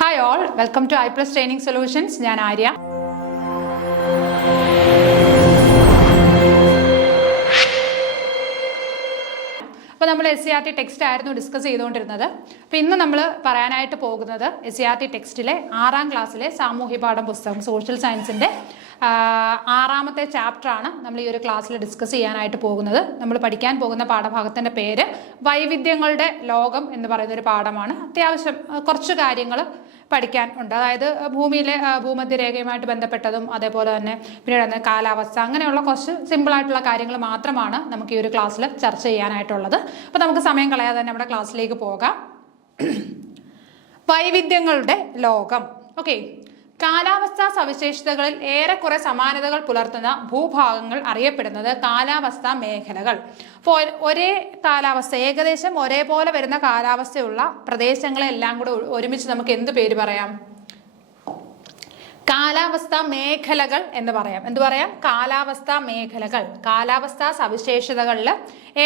Hi all, welcome to iPlus Training Solutions. ഞാൻ ആര്യ. അപ്പോൾ നമ്മൾ SCERT ടെക്സ്റ്റ് ആയിരുന്നു ഡിസ്കസ് ചെയ്തുകൊണ്ടിരുന്നത്. അപ്പോൾ ഇന്ന് നമ്മൾ പറയാനായിട്ട് പോകുന്നത് SCERT ടെക്സ്റ്റിലെ 6ാം ക്ലാസ്സിലെ സാമൂഹ്യ പാഠം പുസ്തകം സോഷ്യൽ സയൻസിൻ്റെ 6ാമത്തെ ചാപ്റ്ററാണ് നമ്മൾ ഈ ഒരു ക്ലാസ്സിൽ ഡിസ്കസ് ചെയ്യാനായിട്ട് പോകുന്നത്. നമ്മൾ പഠിക്കാൻ പോകുന്ന പാഠഭാഗത്തിൻ്റെ പേര് വൈവിധ്യങ്ങളുടെ ലോകം എന്ന് പറയുന്ന ഒരു പാഠമാണ്. അത്യാവശ്യം കുറച്ച് കാര്യങ്ങൾ പഠിക്കാൻ ഉണ്ട്. അതായത് ഭൂമിയിലെ ഭൂമധ്യരേഖയുമായിട്ട് ബന്ധപ്പെട്ടതും അതേപോലെ തന്നെ പിന്നീട് കാലാവസ്ഥ അങ്ങനെയുള്ള കുറച്ച് സിമ്പിളായിട്ടുള്ള കാര്യങ്ങൾ മാത്രമാണ് നമുക്ക് ഈ ഒരു ക്ലാസ്സിൽ ചർച്ച ചെയ്യാനായിട്ടുള്ളത്. അപ്പോൾ നമുക്ക് സമയം കളയാതെ തന്നെ നമ്മുടെ ക്ലാസ്സിലേക്ക് പോകാം. വൈവിധ്യങ്ങളുടെ ലോകം. ഓക്കെ, കാലാവസ്ഥാ സവിശേഷതകളിൽ ഏറെക്കുറെ സമാനതകൾ പുലർത്തുന്ന ഭൂഭാഗങ്ങൾ അറിയപ്പെടുന്നത് കാലാവസ്ഥാ മേഖലകൾ. അപ്പോൾ ഒരേ കാലാവസ്ഥ, ഏകദേശം ഒരേപോലെ വരുന്ന കാലാവസ്ഥയുള്ള പ്രദേശങ്ങളെല്ലാം കൂടെ ഒരുമിച്ച് നമുക്ക് എന്ത് പേര് പറയാം? കാലാവസ്ഥാ മേഖലകൾ എന്ന് പറയാം. എന്ത് പറയാം? കാലാവസ്ഥാ മേഖലകൾ. കാലാവസ്ഥാ സവിശേഷതകളിൽ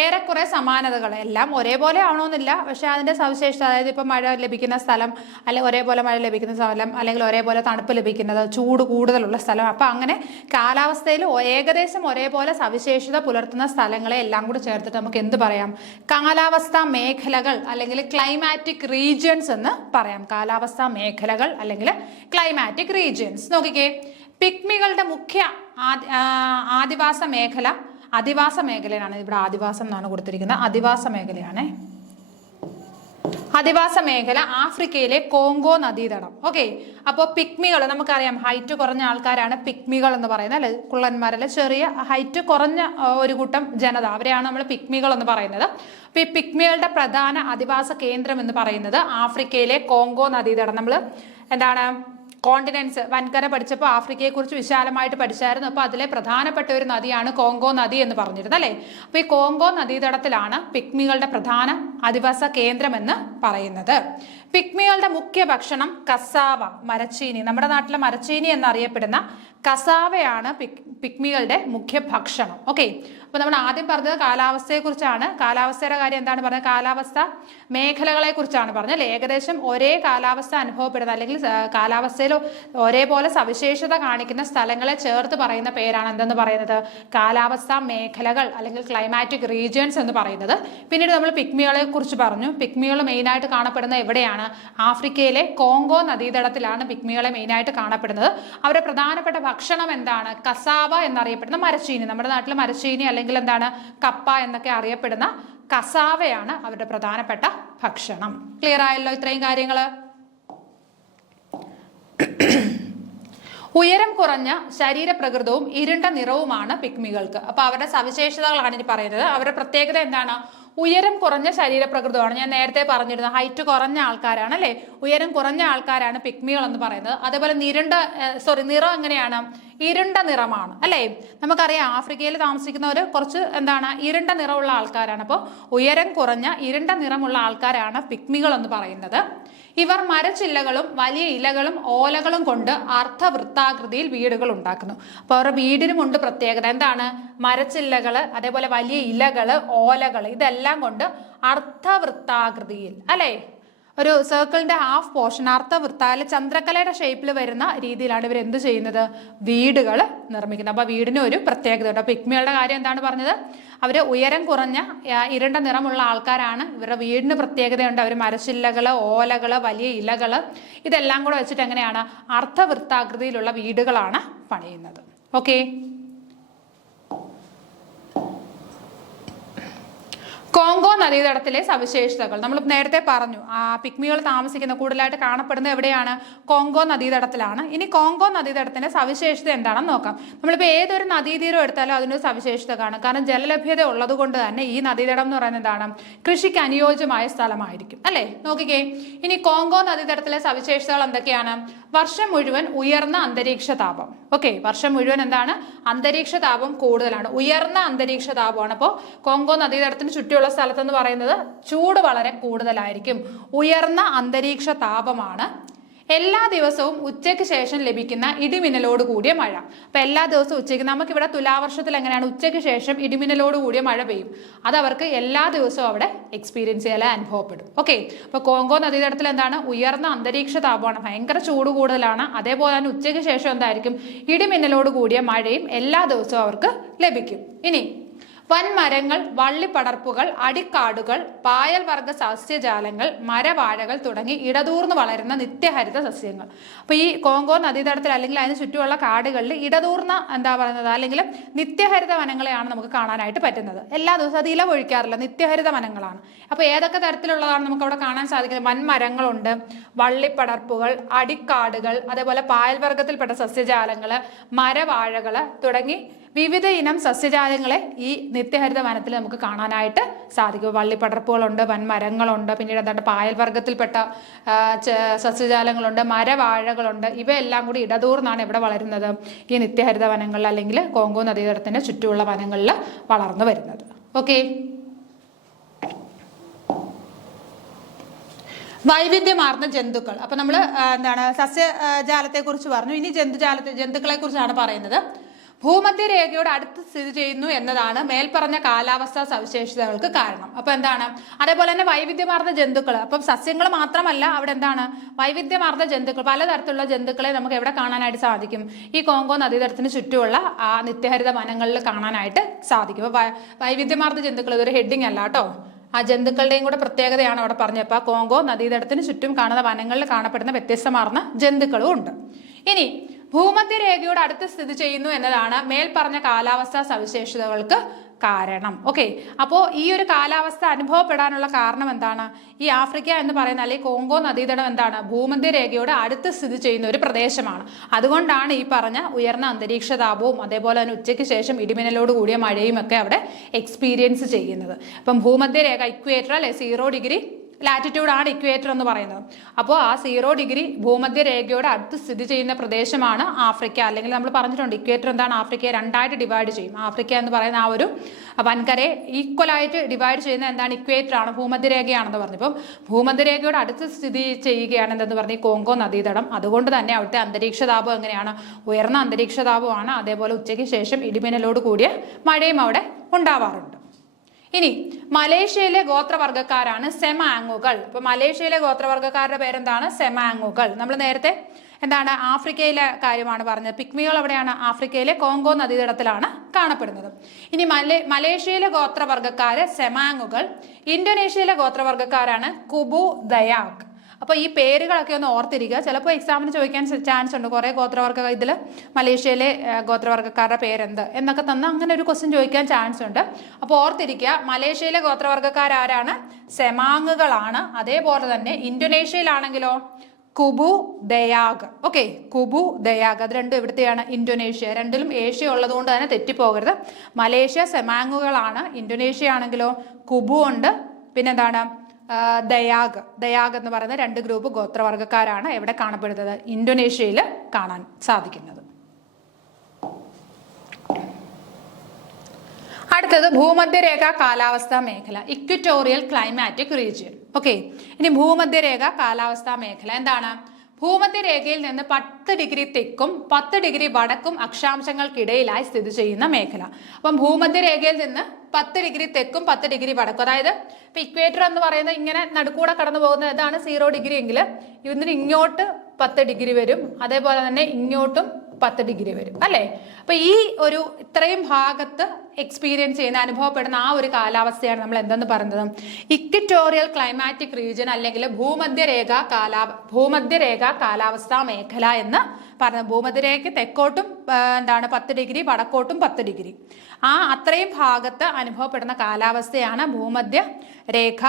ഏറെക്കുറെ സമാനതകൾ, എല്ലാം ഒരേപോലെ ആവണമെന്നില്ല, പക്ഷെ അതിൻ്റെ സവിശേഷത, അതായത് ഇപ്പം മഴ ലഭിക്കുന്ന സ്ഥലം അല്ലെങ്കിൽ ഒരേപോലെ മഴ ലഭിക്കുന്ന സ്ഥലം അല്ലെങ്കിൽ ഒരേപോലെ തണുപ്പ് ലഭിക്കുന്നത്, ചൂട് കൂടുതലുള്ള സ്ഥലം, അപ്പം അങ്ങനെ കാലാവസ്ഥയിൽ ഏകദേശം ഒരേപോലെ സവിശേഷത പുലർത്തുന്ന സ്ഥലങ്ങളെ എല്ലാം കൂടി ചേർത്തിട്ട് നമുക്ക് എന്ത് പറയാം? കാലാവസ്ഥാ മേഖലകൾ അല്ലെങ്കിൽ ക്ലൈമാറ്റിക് റീജിയൻസ് എന്ന് പറയാം. കാലാവസ്ഥാ മേഖലകൾ അല്ലെങ്കിൽ ക്ലൈമാറ്റിക് റീജിയൻസ്. നോക്കിക്കേ, പിഗ്മികളുടെ മുഖ്യ ആദിവാസ മേഖല അധിവാസ മേഖലയാണ്. ഇവിടെ ആദിവാസം എന്നാണ് കൊടുത്തിരിക്കുന്നത്. അധിവാസ മേഖലയാണ്. അധിവാസ മേഖല ആഫ്രിക്കയിലെ കോങ്കോ നദീതടം. ഓക്കെ, അപ്പോൾ പിഗ്മികൾ നമുക്കറിയാം, ഹൈറ്റ് കുറഞ്ഞ ആൾക്കാരാണ് പിഗ്മികൾ എന്ന് പറയുന്നത്, അല്ലെ? കുള്ളന്മാരല്ലേ, ചെറിയ ഹൈറ്റ് കുറഞ്ഞ ഒരു കൂട്ടം ജനത, അവരെയാണ് നമ്മൾ പിഗ്മികൾ എന്ന് പറയുന്നത്. അപ്പോൾ ഈ പിഗ്മികളുടെ പ്രധാന അധിവാസ കേന്ദ്രം എന്ന് പറയുന്നത് ആഫ്രിക്കയിലെ കോങ്കോ നദീതടം. നമ്മൾ എന്താണ് കോണ്ടിനെന്റ്സ് വൻകര പഠിച്ചപ്പോൾ ആഫ്രിക്കയെക്കുറിച്ച് വിശാലമായിട്ട് പഠിച്ചായിരുന്നു. അപ്പോൾ അതിലെ പ്രധാനപ്പെട്ട ഒരു നദിയാണ് കോങ്കോ നദി എന്ന് പറഞ്ഞിരുന്നത്, അല്ലേ? അപ്പോൾ ഈ കോങ്കോ നദീതടത്തിലാണ് പിഗ്മികളുടെ പ്രധാന അധിവാസ കേന്ദ്രം എന്ന് പറയുന്നത്. പിഗ്മികളുടെ മുഖ്യ ഭക്ഷണം കസാവ, മരച്ചീനി. നമ്മുടെ നാട്ടിലെ മരച്ചീനി എന്നറിയപ്പെടുന്ന കസാവയാണ് പിഗ്മികളുടെ മുഖ്യ ഭക്ഷണം. ഓക്കെ, അപ്പോൾ നമ്മൾ ആദ്യം പറഞ്ഞത് കാലാവസ്ഥയെക്കുറിച്ചാണ്. കാലാവസ്ഥയുടെ കാര്യം എന്താണ് പറഞ്ഞത്? കാലാവസ്ഥ മേഖലകളെ കുറിച്ചാണ് പറഞ്ഞത്. ഏകദേശം ഒരേ കാലാവസ്ഥ അനുഭവപ്പെടുന്ന അല്ലെങ്കിൽ കാലാവസ്ഥയിൽ ഒരേപോലെ സവിശേഷത കാണിക്കുന്ന സ്ഥലങ്ങളെ ചേർത്ത് പറയുന്ന പേരാണ് എന്തെന്ന് പറയുന്നത്? കാലാവസ്ഥാ മേഖലകൾ അല്ലെങ്കിൽ ക്ലൈമാറ്റിക് റീജിയൻസ് എന്ന് പറയുന്നത്. പിന്നീട് നമ്മൾ പിഗ്മികളെ കുറിച്ച് പറഞ്ഞു. പിഗ്മികൾ മെയിനായിട്ട് കാണപ്പെടുന്നത് എവിടെയാണ്? ആഫ്രിക്കയിലെ കോങ്കോ നദീതടത്തിലാണ് പിഗ്മികളെ മെയിനായിട്ട് കാണപ്പെടുന്നത്. അവരുടെ പ്രധാനപ്പെട്ട ഭക്ഷണം എന്താണ്? കസാവ എന്നറിയപ്പെടുന്ന മരച്ചീനി. നമ്മുടെ നാട്ടിൽ മരച്ചീനി അല്ലെങ്കിൽ എന്താണ് കപ്പ എന്നൊക്കെ അറിയപ്പെടുന്ന കസാവയാണ് അവരുടെ പ്രധാനപ്പെട്ട ഭക്ഷണം. ക്ലിയർ ആയല്ലോ ഇത്രയും കാര്യങ്ങൾ? ഉയരം കുറഞ്ഞ ശരീരപ്രകൃതവും ഇരുണ്ട നിറവുമാണ് പിഗ്മികൾക്ക്. അപ്പൊ അവരുടെ സവിശേഷതകളാണ് ഇനി പറയുന്നത്. അവരുടെ പ്രത്യേകത എന്താണ്? ഉയരം കുറഞ്ഞ ശരീരപ്രകൃതമാണ്. ഞാൻ നേരത്തെ പറഞ്ഞിരുന്നു, ഹൈറ്റ് കുറഞ്ഞ ആൾക്കാരാണ്, അല്ലെ? ഉയരം കുറഞ്ഞ ആൾക്കാരാണ് പിഗ്മികൾ എന്ന് പറയുന്നത്. അതേപോലെ നിറം എങ്ങനെയാണ്? ഇരുണ്ട നിറമാണ്, അല്ലേ? നമുക്കറിയാം ആഫ്രിക്കയിൽ താമസിക്കുന്നവർ കുറച്ച് എന്താണ് ഇരുണ്ട നിറമുള്ള ആൾക്കാരാണ്. അപ്പോൾ ഉയരം കുറഞ്ഞ ഇരുണ്ട നിറമുള്ള ആൾക്കാരാണ് പിഗ്മികൾ എന്ന് പറയുന്നത്. ഇവർ മരച്ചില്ലകളും വലിയ ഇലകളും ഓലകളും കൊണ്ട് അർദ്ധവൃത്താകൃതിയിൽ വീടുകൾ ഉണ്ടാക്കുന്നു. അപ്പോൾ അവരുടെ വീടിനുമുണ്ട് പ്രത്യേകത. എന്താണ്? മരച്ചില്ലകൾ, അതേപോലെ വലിയ ഇലകൾ, ഓലകൾ, ഇതെല്ലാം കൊണ്ട് അർദ്ധവൃത്താകൃതിയിൽ, അല്ലേ? ഒരു സർക്കിളിന്റെ ഹാഫ് പോർഷൻ അർദ്ധവൃത്ത അല്ലെ ചന്ദ്രക്കലയുടെ ഷേപ്പിൽ വരുന്ന രീതിയിലാണ് ഇവർ എന്ത് ചെയ്യുന്നത്? വീടുകൾ നിർമ്മിക്കുന്നത്. അപ്പോൾ വീടിന് ഒരു പ്രത്യേകത ഉണ്ട്. അപ്പോൾ പിഗ്മികളുടെ കാര്യം എന്താണ് പറഞ്ഞത്? അവർ ഉയരം കുറഞ്ഞ ഇരുണ്ട നിറമുള്ള ആൾക്കാരാണ്. ഇവരുടെ വീടിന് പ്രത്യേകതയുണ്ട്. അവർ മരച്ചില്ലകൾ, ഓലകൾ, വലിയ ഇലകൾ, ഇതെല്ലാം കൂടെ വെച്ചിട്ട് എങ്ങനെയാണ് അർദ്ധവൃത്താകൃതിയിലുള്ള വീടുകളാണ് പണിയുന്നത്. ഓക്കെ, കോങ്കോ നദീതടത്തിലെ സവിശേഷതകൾ നമ്മൾ നേരത്തെ പറഞ്ഞു. പിഗ്മികൾ താമസിക്കുന്ന കൂടുതലായിട്ട് കാണപ്പെടുന്നത് എവിടെയാണ്? കോങ്കോ നദീതടത്തിലാണ്. ഇനി കോങ്കോ നദീതടത്തിന്റെ സവിശേഷത എന്താണെന്ന് നോക്കാം. നമ്മളിപ്പോൾ ഏതൊരു നദീതീരം എടുത്താലും അതിനൊരു സവിശേഷത കാണും. കാരണം ജലലഭ്യത ഉള്ളത് കൊണ്ട് തന്നെ ഈ നദീതടം എന്ന് പറയുന്നത് എന്താണ്? കൃഷിക്ക് അനുയോജ്യമായ സ്ഥലമായിരിക്കും, അല്ലേ? നോക്കിക്കേ, ഇനി കോങ്കോ നദീതടത്തിലെ സവിശേഷതകൾ എന്തൊക്കെയാണ്? വർഷം മുഴുവൻ ഉയർന്ന അന്തരീക്ഷ താപം. ഓക്കെ, വർഷം മുഴുവൻ എന്താണ്? അന്തരീക്ഷ താപം കൂടുതലാണ്, ഉയർന്ന അന്തരീക്ഷ താപമാണ്. അപ്പോൾ കോങ്കോ നദീതടത്തിന് ചുറ്റുമുള്ള സ്ഥലത്തെന്ന് പറയുന്നത് ചൂട് വളരെ കൂടുതലായിരിക്കും, ഉയർന്ന അന്തരീക്ഷ താപമാണ്. എല്ലാ ദിവസവും ഉച്ചയ്ക്ക് ശേഷം ലഭിക്കുന്ന ഇടിമിന്നലോട് കൂടിയ മഴ. അപ്പൊ എല്ലാ ദിവസവും ഉച്ചയ്ക്ക്, നമുക്കിവിടെ തുലാവർഷത്തിൽ എങ്ങനെയാണ് ഉച്ചയ്ക്ക് ശേഷം ഇടിമിന്നലോട് കൂടിയ മഴ പെയ്യും, അത് അവർക്ക് എല്ലാ ദിവസവും അവിടെ എക്സ്പീരിയൻസ് ചെയ്യാൻ അനുഭവപ്പെടും. ഓക്കെ, അപ്പൊ കോങ്കോ നദീതടത്തിൽ എന്താണ്, ഉയർന്ന അന്തരീക്ഷ താപമാണ്, ഭയങ്കര ചൂട് കൂടുതലാണ്. അതേപോലെ തന്നെ ഉച്ചയ്ക്ക് ശേഷം എന്തായിരിക്കും, ഇടിമിന്നലോട് കൂടിയ മഴയും എല്ലാ ദിവസവും അവർക്ക് ലഭിക്കും. ഇനി വൻമരങ്ങൾ, വള്ളിപ്പടർപ്പുകൾ, അടിക്കാടുകൾ, പായൽ വർഗ സസ്യജാലങ്ങൾ, മരവാഴകൾ തുടങ്ങി ഇടതൂർന്ന് വളരുന്ന നിത്യഹരിത സസ്യങ്ങൾ. അപ്പൊ ഈ കോങ്കോ നദീതടത്തിൽ അല്ലെങ്കിൽ അതിന് ചുറ്റുമുള്ള കാടുകളിൽ ഇടതൂർന്ന എന്താ പറയുന്നത്, അല്ലെങ്കിൽ നിത്യഹരിത വനങ്ങളെയാണ് നമുക്ക് കാണാനായിട്ട് പറ്റുന്നത്. എല്ലാ ദിവസവും അത് ഇല പൊഴിക്കാറില്ല, നിത്യഹരിത വനങ്ങളാണ്. അപ്പൊ ഏതൊക്കെ തരത്തിലുള്ളതാണ് നമുക്ക് അവിടെ കാണാൻ സാധിക്കുന്നത്? വൻമരങ്ങളുണ്ട്, വള്ളിപ്പടർപ്പുകൾ, അടിക്കാടുകൾ, അതേപോലെ പായൽ വർഗത്തിൽപ്പെട്ട സസ്യജാലങ്ങള്, മരവാഴകള് തുടങ്ങി വിവിധ ഇനം സസ്യജാലങ്ങളെ ഈ നിത്യഹരിത വനത്തിൽ നമുക്ക് കാണാനായിട്ട് സാധിക്കും. വള്ളിപ്പടർപ്പുകളുണ്ട്, വൻമരങ്ങളുണ്ട്, പിന്നീട് എന്താണ് പായൽ വർഗത്തിൽപ്പെട്ട സസ്യജാലങ്ങളുണ്ട്, മരവാഴകളുണ്ട്. ഇവയെല്ലാം കൂടി ഇടതൂർന്നാണ് ഇവിടെ വളരുന്നത്, ഈ നിത്യഹരിത വനങ്ങളിൽ അല്ലെങ്കിൽ കോങ്കോ നദീതടത്തിന്റെ ചുറ്റുമുള്ള വനങ്ങളിൽ വളർന്നു വരുന്നത്. ഓക്കെ, വൈവിധ്യമാർന്ന ജന്തുക്കൾ. അപ്പൊ നമ്മൾ എന്താണ് സസ്യജാലത്തെ കുറിച്ച് പറഞ്ഞു, ഇനി ജന്തുക്കളെ കുറിച്ചാണ് പറയുന്നത്. ഭൂമധ്യരേഖയോട് അടുത്ത് സ്ഥിതി ചെയ്യുന്നു എന്നതാണ് മേൽപ്പറഞ്ഞ കാലാവസ്ഥാ സവിശേഷതകൾക്ക് കാരണം. അപ്പൊ എന്താണ്, അതേപോലെ തന്നെ വൈവിധ്യമാർന്ന ജന്തുക്കൾ. അപ്പം സസ്യങ്ങൾ മാത്രമല്ല, അവിടെ എന്താണ്, വൈവിധ്യമാർന്ന ജന്തുക്കൾ, പലതരത്തിലുള്ള ജന്തുക്കളെ നമുക്ക് എവിടെ കാണാനായിട്ട് സാധിക്കും? ഈ കോങ്കോ നദീതടത്തിന് ചുറ്റുമുള്ള ആ നിത്യഹരിത വനങ്ങളിൽ കാണാനായിട്ട് സാധിക്കും. അപ്പൊ വൈവിധ്യമാർന്ന ജന്തുക്കൾ ഇതൊരു ഹെഡിങ് അല്ല കേട്ടോ, ആ ജന്തുക്കളുടെയും കൂടെ പ്രത്യേകതയാണ് അവിടെ പറഞ്ഞപ്പോൾ. കോങ്കോ നദീതടത്തിന് ചുറ്റും കാണുന്ന വനങ്ങളിൽ കാണപ്പെടുന്ന വ്യത്യസ്തമാർന്ന ജന്തുക്കളും ഉണ്ട്. ഇനി ഭൂമധ്യരേഖയോട് അടുത്ത് സ്ഥിതി ചെയ്യുന്നു എന്നതാണ് മേൽപ്പറഞ്ഞ കാലാവസ്ഥാ സവിശേഷതകൾക്ക് കാരണം. ഓക്കെ, അപ്പോൾ ഈ ഒരു കാലാവസ്ഥ അനുഭവപ്പെടാനുള്ള കാരണം എന്താണ്? ഈ ആഫ്രിക്ക എന്ന് പറയുന്ന അല്ലെങ്കിൽ കോങ്കോ നദീതടം എന്താണ്, ഭൂമധ്യരേഖയോട് അടുത്ത് സ്ഥിതി ചെയ്യുന്ന ഒരു പ്രദേശമാണ്. അതുകൊണ്ടാണ് ഈ പറഞ്ഞ ഉയർന്ന അന്തരീക്ഷ താപവും അതേപോലെ തന്നെ ഉച്ചയ്ക്ക് ശേഷം ഇടിമിന്നലോട് കൂടിയ മഴയും ഒക്കെ അവിടെ എക്സ്പീരിയൻസ് ചെയ്യുന്നത്. ഇപ്പം ഭൂമധ്യരേഖ ഇക്വേറ്റർ അല്ലെ, 0° ലാറ്റിറ്റ്യൂഡാണ് ഇക്വേറ്റർ എന്ന് പറയുന്നത്. അപ്പോൾ ആ 0° ഭൂമധ്യരേഖയോട് അടുത്ത് സ്ഥിതി ചെയ്യുന്ന പ്രദേശമാണ് ആഫ്രിക്ക. അല്ലെങ്കിൽ നമ്മൾ പറഞ്ഞിട്ടുണ്ട് ഇക്വേറ്റർ എന്താണ്, ആഫ്രിക്കയെ രണ്ടായിട്ട് ഡിവൈഡ് ചെയ്യും. ആഫ്രിക്ക എന്ന് പറയുന്ന ആ ഒരു വൻകരയെ ഈക്വലായിട്ട് ഡിവൈഡ് ചെയ്യുന്ന എന്താണ്, ഇക്വേറ്റർ ആണ്, ഭൂമധ്യരേഖയാണെന്ന് പറഞ്ഞു. ഇപ്പം ഭൂമധ്യരേഖയോട് അടുത്ത് സ്ഥിതി ചെയ്യുകയാണ് എന്തെന്ന് പറഞ്ഞ് കോങ്കോ നദീതടം. അതുകൊണ്ട് തന്നെ അവിടുത്തെ അന്തരീക്ഷ താപം എങ്ങനെയാണ്, ഉയർന്ന അന്തരീക്ഷ താപമാണ്. അതേപോലെ ഉച്ചയ്ക്ക് ശേഷം ഇടിമിന്നലോട് കൂടിയ മഴയും അവിടെ ഉണ്ടാവാറുണ്ട്. ഇനി മലേഷ്യയിലെ ഗോത്രവർഗ്ഗക്കാരാണ് സെമാങ്ങുകൾ. അപ്പൊ മലേഷ്യയിലെ ഗോത്രവർഗ്ഗക്കാരുടെ പേരെന്താണ്? സെമാങ്ങുകൾ. നമ്മൾ നേരത്തെ എന്താണ് ആഫ്രിക്കയിലെ കാര്യമാണ് പറഞ്ഞത്. പിഗ്മികൾ എവിടെയാണ്? ആഫ്രിക്കയിലെ കോങ്കോ നദീതടത്തിലാണ് കാണപ്പെടുന്നത്. ഇനി മലേഷ്യയിലെ ഗോത്രവർഗ്ഗക്കാര് സെമാങ്ങുകൾ. ഇന്തോനേഷ്യയിലെ ഗോത്രവർഗ്ഗക്കാരാണ് കുബു ദയാഗ്. അപ്പോൾ ഈ പേരുകളൊക്കെ ഒന്ന് ഓർത്തിരിക്കുക. ചിലപ്പോൾ എക്സാമിന് ചോദിക്കാൻ ചാൻസ് ഉണ്ട്. കുറേ ഗോത്രവർഗ്ഗ ഇതിൽ മലേഷ്യയിലെ ഗോത്രവർഗ്ഗക്കാരുടെ പേരെന്ത് എന്നൊക്കെ തന്ന് അങ്ങനെ ഒരു ക്വസ്റ്റ്യൻ ചോദിക്കാൻ ചാൻസ് ഉണ്ട്. അപ്പോൾ ഓർത്തിരിക്കുക, മലേഷ്യയിലെ ഗോത്രവർഗ്ഗക്കാരാരാണ്? സെമാങ്ങുകളാണ്. അതേപോലെ തന്നെ ഇന്തോനേഷ്യയിലാണെങ്കിലോ കുബു ദയാഗ്. ഓക്കെ, കുബു ദയാഗ്. അത് രണ്ടും എവിടുത്തെയാണ്? ഇന്തോനേഷ്യ. രണ്ടിലും ഏഷ്യ ഉള്ളതുകൊണ്ട് തന്നെ തെറ്റിപ്പോകരുത്. മലേഷ്യ സെമാങ്ങുകളാണ്. ഇന്തോനേഷ്യ ആണെങ്കിലോ കുബു ഉണ്ട്, പിന്നെന്താണ് ദയാഗ് എന്ന് പറയുന്ന രണ്ട് ഗ്രൂപ്പ് ഗോത്രവർഗ്ഗക്കാരാണ് എവിടെ കാണപ്പെടുന്നത്? ഇന്തോനേഷ്യയിൽ കാണാൻ സാധിക്കുന്നത്. അടുത്തത് ഭൂമധ്യരേഖ കാലാവസ്ഥാ മേഖല, ഇക്വറ്റോറിയൽ ക്ലൈമാറ്റിക് റീജിയൻ. ഓക്കെ, ഇനി ഭൂമധ്യരേഖ കാലാവസ്ഥാ മേഖല എന്താണ്? ഭൂമധ്യരേഖയിൽ നിന്ന് 10° തെക്കും 10° വടക്കും അക്ഷാംശങ്ങൾക്കിടയിലായി സ്ഥിതി ചെയ്യുന്ന മേഖല. അപ്പം ഭൂമധ്യരേഖയിൽ നിന്ന് 10° തെക്കും 10° വടക്കും, അതായത് ഇപ്പൊ ഇക്വേറ്റർ എന്ന് പറയുന്നത് ഇങ്ങനെ നടുക്കൂടെ കടന്നു പോകുന്നത് ഇതാണ് 0° എങ്കിൽ ഇതിന് ഇങ്ങോട്ട് 10° വരും, അതേപോലെ തന്നെ ഇങ്ങോട്ടും 10° വരും അല്ലേ. അപ്പൊ ഈ ഒരു ഇത്രയും ഭാഗത്ത് എക്സ്പീരിയൻസ് ചെയ്യുന്ന അനുഭവപ്പെടുന്ന ആ ഒരു കാലാവസ്ഥയാണ് നമ്മൾ എന്തെന്ന് പറയുന്നത്? ഇക്വറ്റോറിയൽ ക്ലൈമാറ്റിക് റീജിയൻ അല്ലെങ്കിൽ ഭൂമധ്യരേഖ കാലാവസ്ഥാ മേഖല എന്ന് പറയുന്നത്. ഭൂമധ്യരേഖയ്ക്ക് തെക്കോട്ടും എന്താണ് 10°, വടക്കോട്ടും 10°. ആ അത്രയും ഭാഗത്ത് അനുഭവപ്പെടുന്ന കാലാവസ്ഥയാണ് ഭൂമധ്യരേഖ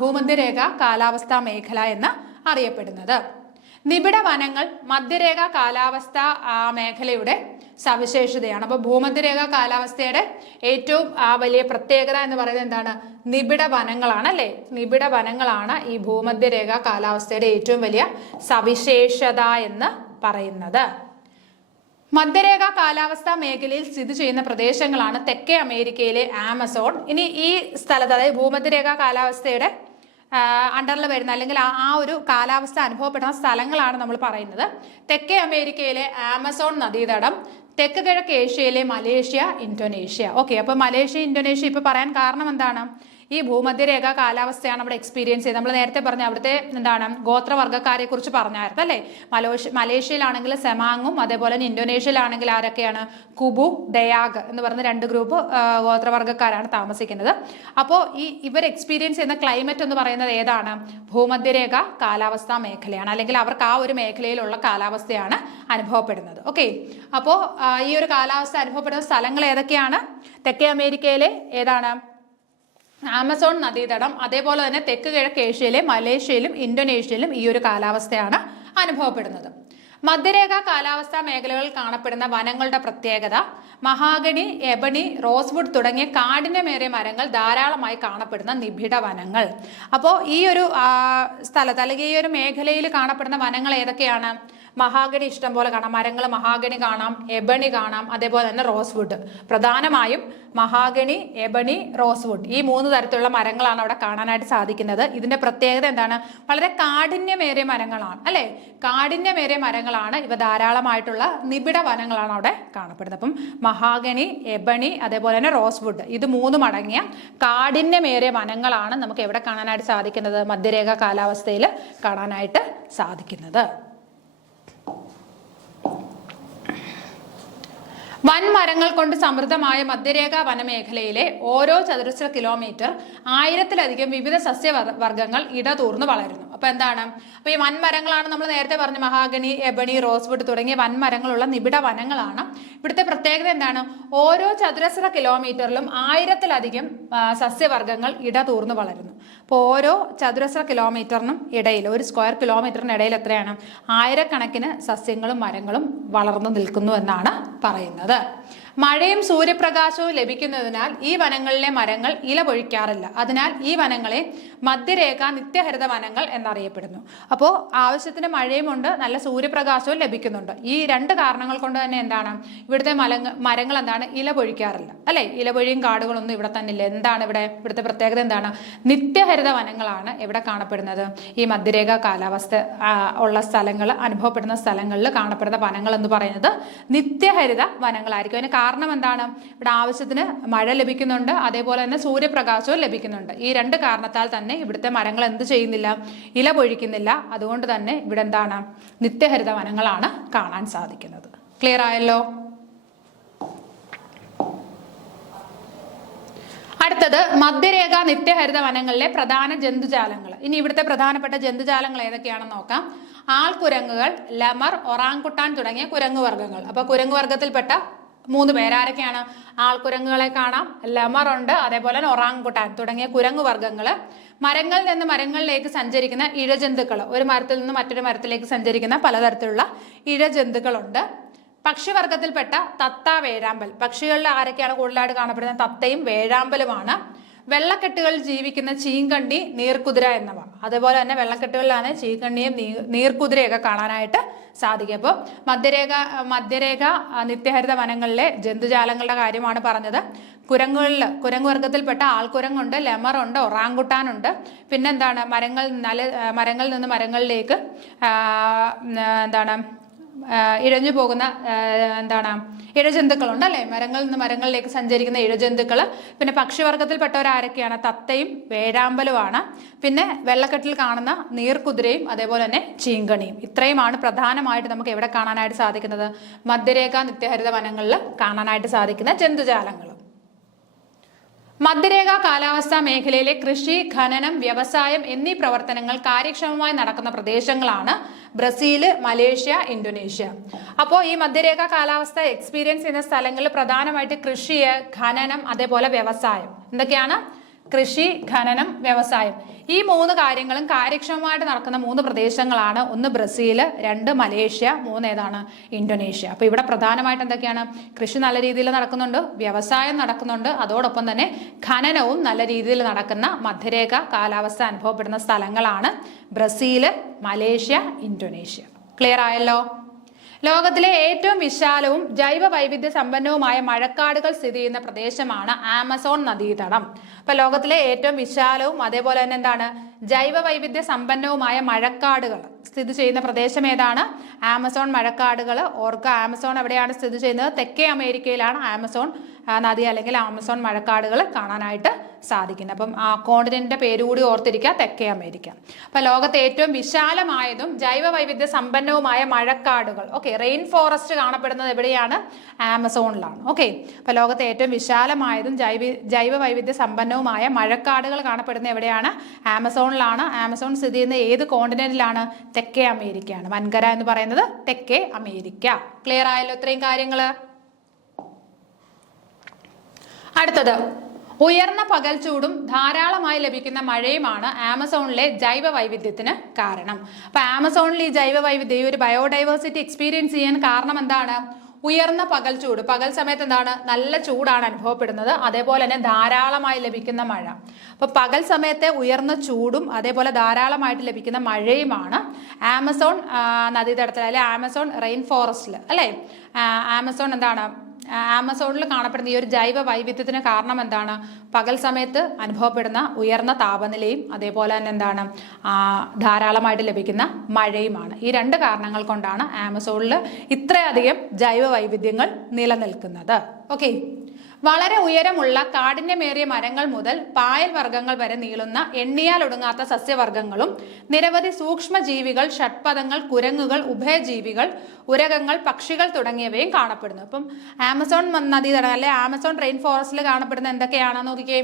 ഭൂമധ്യരേഖ കാലാവസ്ഥാ മേഖല എന്ന് അറിയപ്പെടുന്നത്. നിബിഡ വനങ്ങൾ മധ്യരേഖ കാലാവസ്ഥാ മേഖലയുടെ സവിശേഷതയാണ്. അപ്പൊ ഭൂമധ്യരേഖ കാലാവസ്ഥയുടെ ഏറ്റവും വലിയ പ്രത്യേകത എന്ന് പറയുന്നത് എന്താണ്? നിബിഡ വനങ്ങളാണ് അല്ലെ. നിബിഡ വനങ്ങളാണ് ഈ ഭൂമധ്യരേഖ കാലാവസ്ഥയുടെ ഏറ്റവും വലിയ സവിശേഷത എന്ന് പറയുന്നത്. മധ്യരേഖ കാലാവസ്ഥാ മേഖലയിൽ സ്ഥിതി ചെയ്യുന്ന പ്രദേശങ്ങളാണ് തെക്കേ അമേരിക്കയിലെ ആമസോൺ. ഇനി ഈ സ്ഥലത്ത്, അതായത് ഭൂമധ്യരേഖ കാലാവസ്ഥയുടെ അണ്ടറിൽ വരുന്ന അല്ലെങ്കിൽ ആ ഒരു കാലാവസ്ഥ അനുഭവപ്പെടുന്ന സ്ഥലങ്ങളാണ് നമ്മൾ പറയുന്നത്. തെക്കേ അമേരിക്കയിലെ ആമസോൺ നദീതടം, തെക്ക് കിഴക്ക് ഏഷ്യയിലെ മലേഷ്യ, ഇന്തോനേഷ്യ. ഓക്കെ, അപ്പോൾ മലേഷ്യ, ഇന്തോനേഷ്യ ഇപ്പോൾ പറയാൻ കാരണം എന്താണ്? ഈ ഭൂമധ്യരേഖ കാലാവസ്ഥയാണ് അവിടെ എക്സ്പീരിയൻസ് ചെയ്തത്. നമ്മൾ നേരത്തെ പറഞ്ഞ അവിടുത്തെ എന്താണ് ഗോത്രവർഗ്ഗക്കാരെ കുറിച്ച് പറഞ്ഞായിരുന്നു അല്ലേ? മലേഷ്യയിലാണെങ്കിൽ സെമാങ്ങും അതേപോലെ തന്നെ ഇന്തോനേഷ്യയിലാണെങ്കിൽ ആരൊക്കെയാണ്? കുബു, ഡയാഗ് എന്ന് പറഞ്ഞ 2 ഗ്രൂപ്പ് ഗോത്രവർഗ്ഗക്കാരാണ് താമസിക്കുന്നത്. അപ്പോൾ ഇവർ എക്സ്പീരിയൻസ് ചെയ്യുന്ന ക്ലൈമറ്റ് എന്ന് പറയുന്നത് ഏതാണ്? ഭൂമധ്യരേഖ കാലാവസ്ഥാ മേഖലയാണ്, അല്ലെങ്കിൽ അവർക്ക് ആ ഒരു മേഖലയിലുള്ള കാലാവസ്ഥയാണ് അനുഭവപ്പെടുന്നത്. ഓക്കെ, അപ്പോൾ ഈ ഒരു കാലാവസ്ഥ അനുഭവപ്പെടുന്ന സ്ഥലങ്ങൾ ഏതൊക്കെയാണ്? തെക്കേ അമേരിക്കയിലെ ഏതാണ്? ആമസോൺ നദീതടം, അതേപോലെ തന്നെ തെക്ക് കിഴക്ക് ഏഷ്യയിലെ മലേഷ്യയിലും ഇന്തോനേഷ്യയിലും ഈ ഒരു കാലാവസ്ഥയാണ് അനുഭവപ്പെടുന്നത്. മധ്യരേഖ കാലാവസ്ഥാ മേഖലകളിൽ കാണപ്പെടുന്ന വനങ്ങളുടെ പ്രത്യേകത: മഹാഗണി, എബണി, റോസ്വുഡ് തുടങ്ങിയ കാഠിന്യമേറിയ മരങ്ങൾ ധാരാളമായി കാണപ്പെടുന്ന നിബിഡ വനങ്ങൾ. അപ്പോൾ ഈ ഒരു സ്ഥലത്ത് അല്ലെങ്കിൽ ഈ ഒരു മേഖലയിൽ കാണപ്പെടുന്ന വനങ്ങൾ ഏതൊക്കെയാണ്? മഹാഗണി ഇഷ്ടം പോലെ കാണാം, മരങ്ങൾ മഹാഗണി കാണാം, എബണി കാണാം, അതേപോലെ തന്നെ റോസ്വുഡ്. പ്രധാനമായും മഹാഗണി, എബണി, റോസ്വുഡ് ഈ 3 തരത്തിലുള്ള മരങ്ങളാണ് അവിടെ കാണാനായിട്ട് സാധിക്കുന്നത്. ഇതിന്റെ പ്രത്യേകത എന്താണ്? വളരെ കാഠിന്യമേറിയ മരങ്ങളാണ് അല്ലെ? കാഠിന്യമേറിയ മരങ്ങളാണ് ഇവ. ധാരാളമായിട്ടുള്ള നിബിഡ വനങ്ങളാണ് അവിടെ കാണപ്പെടുന്നത്. അപ്പം മഹാഗണി, എബണി, അതേപോലെ തന്നെ റോസ്വുഡ് ഇത് 3 അടങ്ങിയ കാഠിന്യമേറിയ വനങ്ങളാണ് നമുക്ക് എവിടെ കാണാനായിട്ട് സാധിക്കുന്നത്? മധ്യരേഖ കാലാവസ്ഥയിൽ കാണാനായിട്ട് സാധിക്കുന്നത്. വൻമരങ്ങൾ കൊണ്ട് സമൃദ്ധമായ മധ്യരേഖ വനമേഖലയിലെ ഓരോ ചതുരശ്ര കിലോമീറ്റർ 1000-ലധികം വിവിധ സസ്യവർഗ്ഗങ്ങൾ ഇടതൂർന്ന് വളരുന്നു. അപ്പൊ എന്താണ്? അപ്പൊ ഈ വൻമരങ്ങളാണ് നമ്മൾ നേരത്തെ പറഞ്ഞ മഹാഗണി, എബണി, റോസ്വുഡ് തുടങ്ങിയ വൻമരങ്ങളുള്ള നിബിഡ വനങ്ങളാണ്. ഇവിടുത്തെ പ്രത്യേകത എന്താണ്? ഓരോ ചതുരശ്ര കിലോമീറ്ററിലും 1000-ലധികം സസ്യവർഗ്ഗങ്ങൾ ഇടതൂർന്ന് വളരുന്നു. അപ്പോൾ ഓരോ ചതുരശ്ര കിലോമീറ്ററിനും ഇടയിൽ, ഒരു സ്ക്വയർ കിലോമീറ്ററിന് ഇടയിൽ എത്രയാണ്? 1000-കണക്കിന് സസ്യങ്ങളും മരങ്ങളും വളർന്നു നിൽക്കുന്നു എന്നാണ് പറയുന്നത്. മഴയും സൂര്യപ്രകാശവും ലഭിക്കുന്നതിനാൽ ഈ വനങ്ങളിലെ മരങ്ങൾ ഇല പൊഴിക്കാറില്ല. അതിനാൽ ഈ വനങ്ങളെ മധ്യരേഖ നിത്യഹരിത വനങ്ങൾ എന്നറിയപ്പെടുന്നു. അപ്പോൾ ആവശ്യത്തിന് മഴയും ഉണ്ട്, നല്ല സൂര്യപ്രകാശവും ലഭിക്കുന്നുണ്ട്. ഈ 2 കാരണങ്ങൾ കൊണ്ട് തന്നെ എന്താണ് ഇവിടുത്തെ മരങ്ങൾ എന്താണ്? ഇല പൊഴിക്കാറില്ല അല്ലെ? ഇലപൊഴിയും കാടുകളൊന്നും ഇവിടെ തന്നെ ഇല്ല. എന്താണ് ഇവിടുത്തെ പ്രത്യേകത? എന്താണ്? നിത്യഹരിത വനങ്ങളാണ് എവിടെ കാണപ്പെടുന്നത്? ഈ മധ്യരേഖ കാലാവസ്ഥ ഉള്ള സ്ഥലങ്ങൾ, അനുഭവപ്പെടുന്ന സ്ഥലങ്ങളിൽ കാണപ്പെടുന്ന വനങ്ങൾ എന്ന് പറയുന്നത് നിത്യഹരിത വനങ്ങളായിരിക്കും. അതിന് കാരണം എന്താണ്? ഇവിടെ ആവശ്യത്തിന് മഴ ലഭിക്കുന്നുണ്ട്, അതേപോലെ തന്നെ സൂര്യപ്രകാശവും ലഭിക്കുന്നുണ്ട്. ഈ 2 കാരണത്താൽ തന്നെ ഇവിടുത്തെ മരങ്ങൾ എന്ത് ചെയ്യുന്നില്ല? ഇല പൊഴിക്കുന്നില്ല. അതുകൊണ്ട് തന്നെ ഇവിടെ എന്താണ്? നിത്യഹരിത വനങ്ങളാണ് കാണാൻ സാധിക്കുന്നത്. ക്ലിയർ ആയല്ലോ? അടുത്തത് മധ്യരേഖ നിത്യഹരിത വനങ്ങളിലെ പ്രധാന ജന്തുജാലങ്ങൾ. ഇനി ഇവിടുത്തെ പ്രധാനപ്പെട്ട ജന്തുജാലങ്ങൾ ഏതൊക്കെയാണെന്ന് നോക്കാം. ആൾക്കുരങ്ങുകൾ, ലെമർ, ഒറാങ്കുട്ടാൻ തുടങ്ങിയ കുരങ്ങു വർഗ്ഗങ്ങൾ. അപ്പൊ കുരങ്ങു വർഗ്ഗത്തിൽപ്പെട്ട 3 പേരാരൊക്കെയാണ്? ആൾക്കുരങ്ങുകളെ കാണാം, ലെമർ ഉണ്ട്, അതേപോലെ തന്നെ ഒറാങ്കുട്ടാൻ തുടങ്ങിയ കുരങ്ങു വർഗ്ഗങ്ങൾ. മരങ്ങളിൽ നിന്ന് മരങ്ങളിലേക്ക് സഞ്ചരിക്കുന്ന ഇഴജന്തുക്കൾ, ഒരു മരത്തിൽ നിന്ന് മറ്റൊരു മരത്തിലേക്ക് സഞ്ചരിക്കുന്ന പലതരത്തിലുള്ള ഇഴജന്തുക്കളുണ്ട്. പക്ഷിവർഗത്തിൽപ്പെട്ട തത്ത, വേഴാമ്പൽ. പക്ഷികളിൽ ആരൊക്കെയാണ് കൂടുതലായിട്ട് കാണപ്പെടുന്നത്? തത്തയും വേഴാമ്പലുമാണ്. വെള്ളക്കെട്ടുകളിൽ ജീവിക്കുന്ന ചീങ്കണ്ണി, നീർക്കുതിര എന്നിവ. അതുപോലെ തന്നെ വെള്ളക്കെട്ടുകളിലാണ് ചീങ്കണ്ണിയും നീർക്കുതിരയൊക്കെ കാണാനായിട്ട് സാധിക്കും. അപ്പോൾ മധ്യരേഖ നിത്യഹരിത വനങ്ങളിലെ ജന്തുജാലങ്ങളുടെ കാര്യമാണ് പറഞ്ഞത്. കുരങ്ങു വർഗത്തിൽപ്പെട്ട ആൾക്കുരങ്ങുണ്ട്, ലെമറുണ്ട്, ഒറാങ്കുട്ടാനുണ്ട്. പിന്നെന്താണ്? മരങ്ങളിൽ നിന്ന് മരങ്ങളിലേക്ക് ഇഴഞ്ഞു പോകുന്ന ഇഴജന്തുക്കളുണ്ട് അല്ലെ? മരങ്ങളിൽ നിന്ന് മരങ്ങളിലേക്ക് സഞ്ചരിക്കുന്ന ഇഴജന്തുക്കൾ. പിന്നെ പക്ഷിവർഗത്തിൽപ്പെട്ടവരാരൊക്കെയാണ്? തത്തയും വേഴാമ്പലുമാണ്. പിന്നെ വെള്ളക്കെട്ടിൽ കാണുന്ന നീർക്കുതിരയും അതേപോലെ തന്നെ ചീങ്കണിയും. ഇത്രയുമാണ് പ്രധാനമായിട്ട് നമുക്ക് എവിടെ കാണാനായിട്ട് സാധിക്കുന്നത്? മധ്യരേഖ നിത്യഹരിത വനങ്ങളിൽ കാണാനായിട്ട് സാധിക്കുന്ന ജന്തുജാലങ്ങൾ. മധ്യരേഖ കാലാവസ്ഥാ മേഖലയിലെ കൃഷി, ഖനനം, വ്യവസായം എന്നീ പ്രവർത്തനങ്ങൾ കാര്യക്ഷമമായി നടക്കുന്ന പ്രദേശങ്ങളാണ് ബ്രസീൽ, മലേഷ്യ, ഇന്തോനേഷ്യ. അപ്പോൾ ഈ മധ്യരേഖ കാലാവസ്ഥ എക്സ്പീരിയൻസ് ചെയ്യുന്ന സ്ഥലങ്ങളിൽ പ്രധാനമായിട്ട് കൃഷി, ഖനനം, അതേപോലെ വ്യവസായം. എന്തൊക്കെയാണ്? കൃഷി, ഖനനം, വ്യവസായം. ഈ 3 കാര്യങ്ങളും കാര്യക്ഷമമായിട്ട് നടക്കുന്ന 3 പ്രദേശങ്ങളാണ്. 1 ബ്രസീൽ, 2 മലേഷ്യ, 3 ഏതാണ്? ഇന്തോനേഷ്യ. അപ്പോൾ ഇവിടെ പ്രധാനമായിട്ട് എന്തൊക്കെയാണ്? കൃഷി നല്ല രീതിയിൽ നടക്കുന്നുണ്ട്, വ്യവസായം നടക്കുന്നുണ്ട്, അതോടൊപ്പം തന്നെ ഖനനവും നല്ല രീതിയിൽ നടക്കുന്ന മധ്യരേഖ കാലാവസ്ഥ അനുഭവപ്പെടുന്ന സ്ഥലങ്ങളാണ് ബ്രസീൽ, മലേഷ്യ, ഇന്തോനേഷ്യ. ക്ലിയർ ആയല്ലോ? ലോകത്തിലെ ഏറ്റവും വിശാലവും ജൈവ വൈവിധ്യ സമ്പന്നവുമായ മഴക്കാടുകൾ സ്ഥിതി ചെയ്യുന്ന പ്രദേശമാണ് ആമസോൺ നദീതടം. അപ്പൊ ലോകത്തിലെ ഏറ്റവും വിശാലവും അതേപോലെ തന്നെ എന്താണ് ജൈവ വൈവിധ്യ സമ്പന്നവുമായ മഴക്കാടുകൾ സ്ഥിതി ചെയ്യുന്ന പ്രദേശം ഏതാണ്? ആമസോൺ മഴക്കാടുകൾ. ഓർക്കുക, ആമസോൺ എവിടെയാണ് സ്ഥിതി ചെയ്യുന്നത്? തെക്കേ അമേരിക്കയിലാണ് ആമസോൺ നദി അല്ലെങ്കിൽ ആമസോൺ മഴക്കാടുകൾ കാണാനായിട്ട് സാധിക്കുന്നത്. അപ്പം ആ കോണ്ടിനെന്റിന്റെ പേരുകൂടി ഓർത്തിരിക്കുക, തെക്കേ അമേരിക്ക. അപ്പൊ ലോകത്തെ ഏറ്റവും വിശാലമായതും ജൈവ വൈവിധ്യ സമ്പന്നവുമായ മഴക്കാടുകൾ, ഓക്കെ, റെയിൻ ഫോറസ്റ്റ് കാണപ്പെടുന്നത് എവിടെയാണ്? ആമസോണിലാണ്. ഓക്കെ, അപ്പൊ ലോകത്തെ ഏറ്റവും വിശാലമായതും ജൈവ വൈവിധ്യ സമ്പന്നവുമായ മഴക്കാടുകൾ കാണപ്പെടുന്നത് എവിടെയാണ്? ആമസോണിലാണ്. ആമസോൺ സ്ഥിതി ചെയ്യുന്ന ഏത് കോണ്ടിനെന്റിലാണ്? തെക്കേ അമേരിക്കയാണ്. വൻകര എന്ന് പറയുന്നത് തെക്കേ അമേരിക്ക. ക്ലിയർ ആയല്ലോ ഇത്രയും കാര്യങ്ങള്? അടുത്തത്, ഉയർന്ന പകൽ ചൂടും ധാരാളമായി ലഭിക്കുന്ന മഴയുമാണ് ആമസോണിലെ ജൈവ വൈവിധ്യത്തിന് കാരണം. അപ്പൊ ആമസോണിൽ ഈ ജൈവ വൈവിധ്യം, ഈ ഒരു ബയോഡൈവേഴ്സിറ്റി എക്സ്പീരിയൻസ് ചെയ്യാൻ കാരണം എന്താണ്? ഉയർന്ന പകൽ ചൂട്. പകൽ സമയത്ത് എന്താണ്? നല്ല ചൂടാണ് അനുഭവപ്പെടുന്നത്. അതേപോലെ തന്നെ ധാരാളമായി ലഭിക്കുന്ന മഴ. അപ്പൊ പകൽ സമയത്തെ ഉയർന്ന ചൂടും അതേപോലെ ധാരാളമായിട്ട് ലഭിക്കുന്ന മഴയുമാണ് ആമസോൺ നദീതടത്തിൽ അല്ലെ ആമസോൺ റെയിൻ ഫോറസ്റ്റിൽ അല്ലെ ആമസോൺ എന്താണ് ആമസോണിൽ കാണപ്പെടുന്ന ഈ ഒരു ജൈവ വൈവിധ്യത്തിന് കാരണം എന്താണ്? പകൽ സമയത്ത് അനുഭവപ്പെടുന്ന ഉയർന്ന താപനിലയും അതേപോലെ തന്നെ എന്താണ് ധാരാളമായിട്ട് ലഭിക്കുന്ന മഴയുമാണ്. ഈ രണ്ട് കാരണങ്ങൾ കൊണ്ടാണ് ആമസോണിൽ ഇത്രയധികം ജൈവ വൈവിധ്യങ്ങൾ നിലനിൽക്കുന്നത്. ഓക്കെ, വളരെ ഉയരമുള്ള കാഠിന്യമേറിയ മരങ്ങൾ മുതൽ പായൽ വർഗ്ഗങ്ങൾ വരെ നീളുന്ന എണ്ണിയാൽ ഒടുങ്ങാത്ത സസ്യവർഗ്ഗങ്ങളും നിരവധി സൂക്ഷ്മജീവികൾ, ഷഡ്പദങ്ങൾ, കുരങ്ങുകൾ, ഉഭയജീവികൾ, ഉരകങ്ങൾ, പക്ഷികൾ തുടങ്ങിയവയും കാണപ്പെടുന്നു. അപ്പം ആമസോൺ നദീതടം അല്ലെ ആമസോൺ റെയിൻ ഫോറസ്റ്റിൽ കാണപ്പെടുന്ന എന്തൊക്കെയാണെന്ന് നോക്കിക്കേ.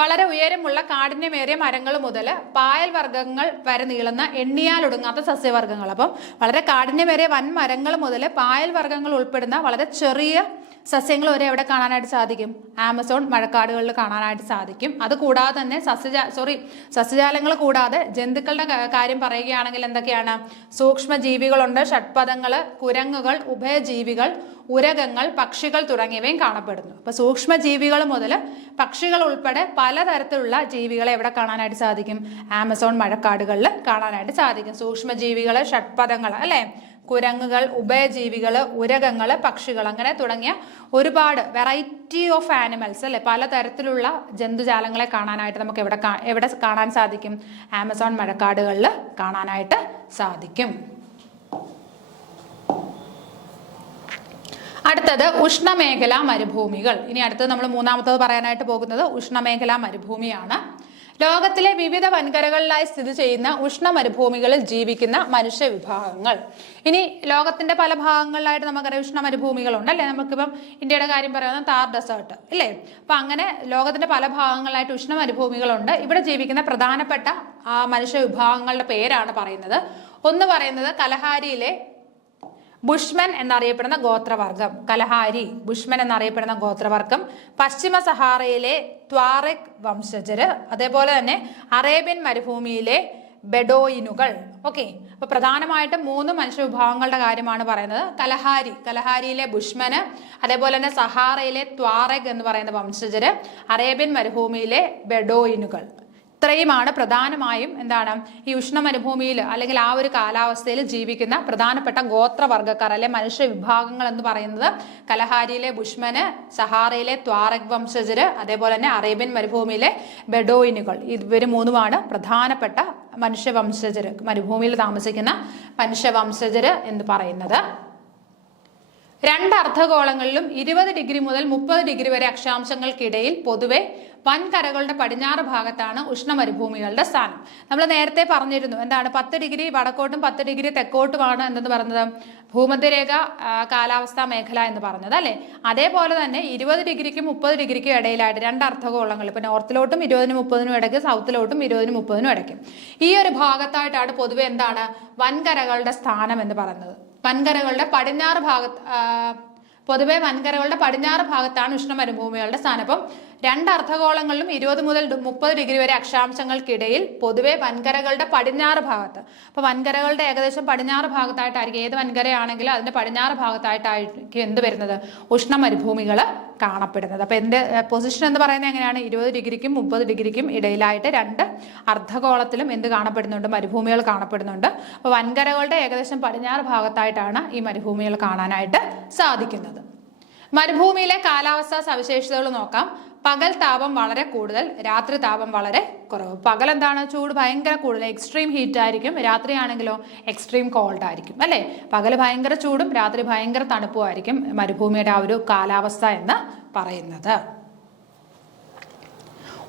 വളരെ ഉയരമുള്ള കാഠിന്യമേറിയ മരങ്ങൾ മുതൽ പായൽ വർഗ്ഗങ്ങൾ വരെ നീളുന്ന എണ്ണിയാൽ ഒടുങ്ങാത്ത സസ്യവർഗ്ഗങ്ങൾ. അപ്പം വളരെ കാഠിന്യമേറിയ വൻ മരങ്ങൾ മുതൽ പായൽ വർഗ്ഗങ്ങൾ ഉൾപ്പെടുന്ന വളരെ ചെറിയ സസ്യങ്ങൾ വരെ എവിടെ കാണാനായിട്ട് സാധിക്കും? ആമസോൺ മഴക്കാടുകളിൽ കാണാനായിട്ട് സാധിക്കും. അത് കൂടാതെ തന്നെ സസ്യജാലങ്ങൾ കൂടാതെ ജന്തുക്കളുടെ കാര്യം പറയുകയാണെങ്കിൽ എന്തൊക്കെയാണ്? സൂക്ഷ്മജീവികളുണ്ട്, ഷഡ്പദങ്ങൾ, കുരങ്ങുകൾ, ഉഭയജീവികൾ, ഉരകങ്ങൾ, പക്ഷികൾ തുടങ്ങിയവയും കാണപ്പെടുന്നു. അപ്പൊ സൂക്ഷ്മജീവികൾ മുതൽ പക്ഷികൾ ഉൾപ്പെടെ പലതരത്തിലുള്ള ജീവികളെ എവിടെ കാണാനായിട്ട് സാധിക്കും? ആമസോൺ മഴക്കാടുകളിൽ കാണാനായിട്ട് സാധിക്കും. സൂക്ഷ്മജീവികൾ, ഷഡ്പദങ്ങൾ അല്ലെ, കുരങ്ങുകൾ, ഉഭയജീവികൾ, ഉരകങ്ങൾ, പക്ഷികൾ, അങ്ങനെ തുടങ്ങിയ ഒരുപാട് വെറൈറ്റി ഓഫ് ആനിമൽസ് അല്ലെ, പലതരത്തിലുള്ള ജന്തുജാലങ്ങളെ കാണാനായിട്ട് നമുക്ക് എവിടെ കാണാൻ സാധിക്കും? ആമസോൺ മഴക്കാടുകളിൽ കാണാനായിട്ട് സാധിക്കും. അടുത്തത് ഉഷ്ണമേഖലാ മരുഭൂമികൾ. ഇനി അടുത്തത് നമ്മൾ മൂന്നാമത്തത് പറയാനായിട്ട് പോകുന്നത് ഉഷ്ണമേഖലാ മരുഭൂമിയാണ്. ലോകത്തിലെ വിവിധ വൻകരകളിലായി സ്ഥിതി ചെയ്യുന്ന ഉഷ്ണ മരുഭൂമികളിൽ ജീവിക്കുന്ന മനുഷ്യ വിഭാഗങ്ങൾ. ഇനി ലോകത്തിന്റെ പല ഭാഗങ്ങളിലായിട്ട് നമുക്കറിയാം ഉഷ്ണ മരുഭൂമികളുണ്ട് അല്ലെ. നമുക്കിപ്പം ഇന്ത്യയുടെ കാര്യം പറയുന്നത് താർ ഡെസേർട്ട് ഇല്ലേ. അപ്പൊ അങ്ങനെ ലോകത്തിന്റെ പല ഭാഗങ്ങളിലായിട്ട് ഉഷ്ണ മരുഭൂമികളുണ്ട്. ഇവിടെ ജീവിക്കുന്ന പ്രധാനപ്പെട്ട മനുഷ്യ വിഭാഗങ്ങളുടെ പേരാണ് പറയുന്നത്. ഒന്ന് പറയുന്നത് കലഹാരിയിലെ ബുഷ്മൻ എന്നറിയപ്പെടുന്ന ഗോത്രവർഗം, കലഹാരി ബുഷ്മൻ എന്നറിയപ്പെടുന്ന ഗോത്രവർഗം. പശ്ചിമ സഹാറയിലെ ത്വാറെക് വംശജര്, അതേപോലെ തന്നെ അറേബ്യൻ മരുഭൂമിയിലെ ബെഡോയിനുകൾ. ഓക്കെ, അപ്പൊ പ്രധാനമായിട്ടും 3 മനുഷ്യ വിഭാഗങ്ങളുടെ കാര്യമാണ് പറയുന്നത്. കലഹാരിയിലെ ബുഷ്മന്, അതേപോലെ തന്നെ സഹാറയിലെ ത്വാറെക് എന്ന് പറയുന്ന വംശജര്, അറേബ്യൻ മരുഭൂമിയിലെ ബെഡോയിനുകൾ. ഇത്രയുമാണ് പ്രധാനമായും എന്താണ് ഈ ഉഷ്ണ മരുഭൂമിയിൽ അല്ലെങ്കിൽ ആ ഒരു കാലാവസ്ഥയിൽ ജീവിക്കുന്ന പ്രധാനപ്പെട്ട ഗോത്രവർഗ്ഗക്കാർ അല്ലെ മനുഷ്യ വിഭാഗങ്ങൾ എന്ന് പറയുന്നത്. കലഹാരിയിലെ ബുഷ്മന്, സഹാറയിലെ ത്വാറെക് വംശജര്, അതേപോലെ തന്നെ അറേബ്യൻ മരുഭൂമിയിലെ ബെഡോയിനുകൾ. ഇവർ 3മാണ് പ്രധാനപ്പെട്ട മനുഷ്യവംശജര്, മരുഭൂമിയിൽ താമസിക്കുന്ന മനുഷ്യവംശജര് എന്ന് പറയുന്നത്. 2 അർദ്ധഗോളങ്ങളിലും 20 ഡിഗ്രി മുതൽ 30 ഡിഗ്രി വരെ അക്ഷാംശങ്ങൾക്കിടയിൽ പൊതുവെ വൻകരകളുടെ പടിഞ്ഞാറ് ഭാഗത്താണ് ഉഷ്ണ മരുഭൂമികളുടെ സ്ഥാനം. നമ്മൾ നേരത്തെ പറഞ്ഞിരുന്നു എന്താണ് 10 ഡിഗ്രി വടക്കോട്ടും 10 ഡിഗ്രി തെക്കോട്ടുമാണ് എന്തെന്ന് പറഞ്ഞത്? ഭൂമധ്യരേഖ കാലാവസ്ഥാ മേഖല എന്ന് പറഞ്ഞത് അല്ലെ. അതേപോലെ തന്നെ 20 ഡിഗ്രിക്കും 30 ഡിഗ്രിക്കും ഇടയിലായിട്ട് 2 അർദ്ധഗോളങ്ങൾ, ഇപ്പൊ നോർത്തിലോട്ടും 20-നും 30-നും ഇടയ്ക്ക്, സൗത്തിലോട്ടും 20-നും 30-നും ഇടയ്ക്ക് ഈ ഒരു ഭാഗത്തായിട്ടാണ് പൊതുവെ എന്താണ് വൻകരകളുടെ സ്ഥാനം എന്ന് പറയുന്നത്. വൻകരകളുടെ പടിഞ്ഞാറ് ഭാഗത്താണ് ഉഷ്ണ മരുഭൂമികളുടെ സ്ഥാനം. അപ്പം 2 അർദ്ധഗോളങ്ങളിലും 20 മുതൽ 30 ഡിഗ്രി വരെ അക്ഷാംശങ്ങൾക്കിടയിൽ പൊതുവെ വൻകരകളുടെ പടിഞ്ഞാറ് ഭാഗത്ത്. അപ്പൊ വൻകരകളുടെ ഏകദേശം പടിഞ്ഞാറ് ഭാഗത്തായിട്ടായിരിക്കും, ഏത് വൻകരയാണെങ്കിലും അതിന്റെ പടിഞ്ഞാറ് ഭാഗത്തായിട്ടായിരിക്കും എന്ത് വരുന്നത്? ഉഷ്ണ മരുഭൂമികൾ കാണപ്പെടുന്നത്. അപ്പൊ എന്റെ പൊസിഷൻ എന്ന് പറയുന്നത് എങ്ങനെയാണ്? 20 ഡിഗ്രിക്കും 30 ഡിഗ്രിക്കും ഇടയിലായിട്ട് 2 അർദ്ധഗോളത്തിലും എന്ത് കാണപ്പെടുന്നുണ്ട്? മരുഭൂമികൾ കാണപ്പെടുന്നുണ്ട്. അപ്പൊ വൻകരകളുടെ ഏകദേശം പടിഞ്ഞാറ് ഭാഗത്തായിട്ടാണ് ഈ മരുഭൂമികൾ കാണാനായിട്ട് സാധിക്കുന്നത്. മരുഭൂമിയിലെ കാലാവസ്ഥാ സവിശേഷതകൾ നോക്കാം. പകൽ താപം വളരെ കൂടുതൽ, രാത്രി താപം വളരെ കുറവ്. പകൽ എന്താണ്? ചൂട് ഭയങ്കര കൂടുതൽ, എക്സ്ട്രീം ഹീറ്റ് ആയിരിക്കും. രാത്രിയാണെങ്കിലോ എക്സ്ട്രീം കോൾഡ് ആയിരിക്കും, അല്ലേ? പകൽ ഭയങ്കര ചൂടും രാത്രി ഭയങ്കര തണുപ്പും ആയിരിക്കും മരുഭൂമിയുടെ ആ ഒരു കാലാവസ്ഥ എന്ന് പറയുന്നത്.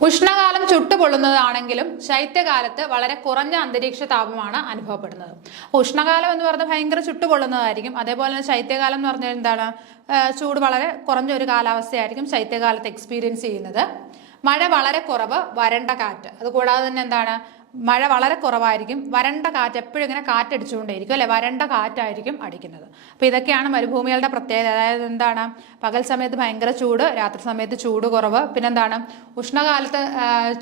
ഉഷ്ണകാലം ചുട്ടുപൊള്ളുന്നതാണെങ്കിലും ശൈത്യകാലത്ത് വളരെ കുറഞ്ഞ അന്തരീക്ഷ താപമാണ് അനുഭവപ്പെടുന്നത്. ഉഷ്ണകാലം എന്ന് പറഞ്ഞാൽ ഭയങ്കര ചുട്ടുപൊള്ളുന്നതായിരിക്കും. അതേപോലെ തന്നെ ശൈത്യകാലം എന്ന് പറഞ്ഞാൽ എന്താണ്? ചൂട് വളരെ കുറഞ്ഞ ഒരു കാലാവസ്ഥയായിരിക്കും ശൈത്യകാലത്ത് എക്സ്പീരിയൻസ് ചെയ്യുന്നത്. മഴ വളരെ കുറവ്, വരണ്ട കാറ്റ്. അതുകൂടാതെ തന്നെ എന്താണ്? മഴ വളരെ കുറവായിരിക്കും, വരണ്ട കാറ്റ്, എപ്പോഴും ഇങ്ങനെ കാറ്റടിച്ചുകൊണ്ടേയിരിക്കും, അല്ലെ? വരണ്ട കാറ്റായിരിക്കും അടിക്കുന്നത്. അപ്പോൾ ഇതൊക്കെയാണ് മരുഭൂമികളുടെ പ്രത്യേകത. അതായത് എന്താണ്? പകൽ സമയത്ത് ഭയങ്കര ചൂട്, രാത്രി സമയത്ത് ചൂട് കുറവ്. പിന്നെന്താണ്? ഉഷ്ണകാലത്ത്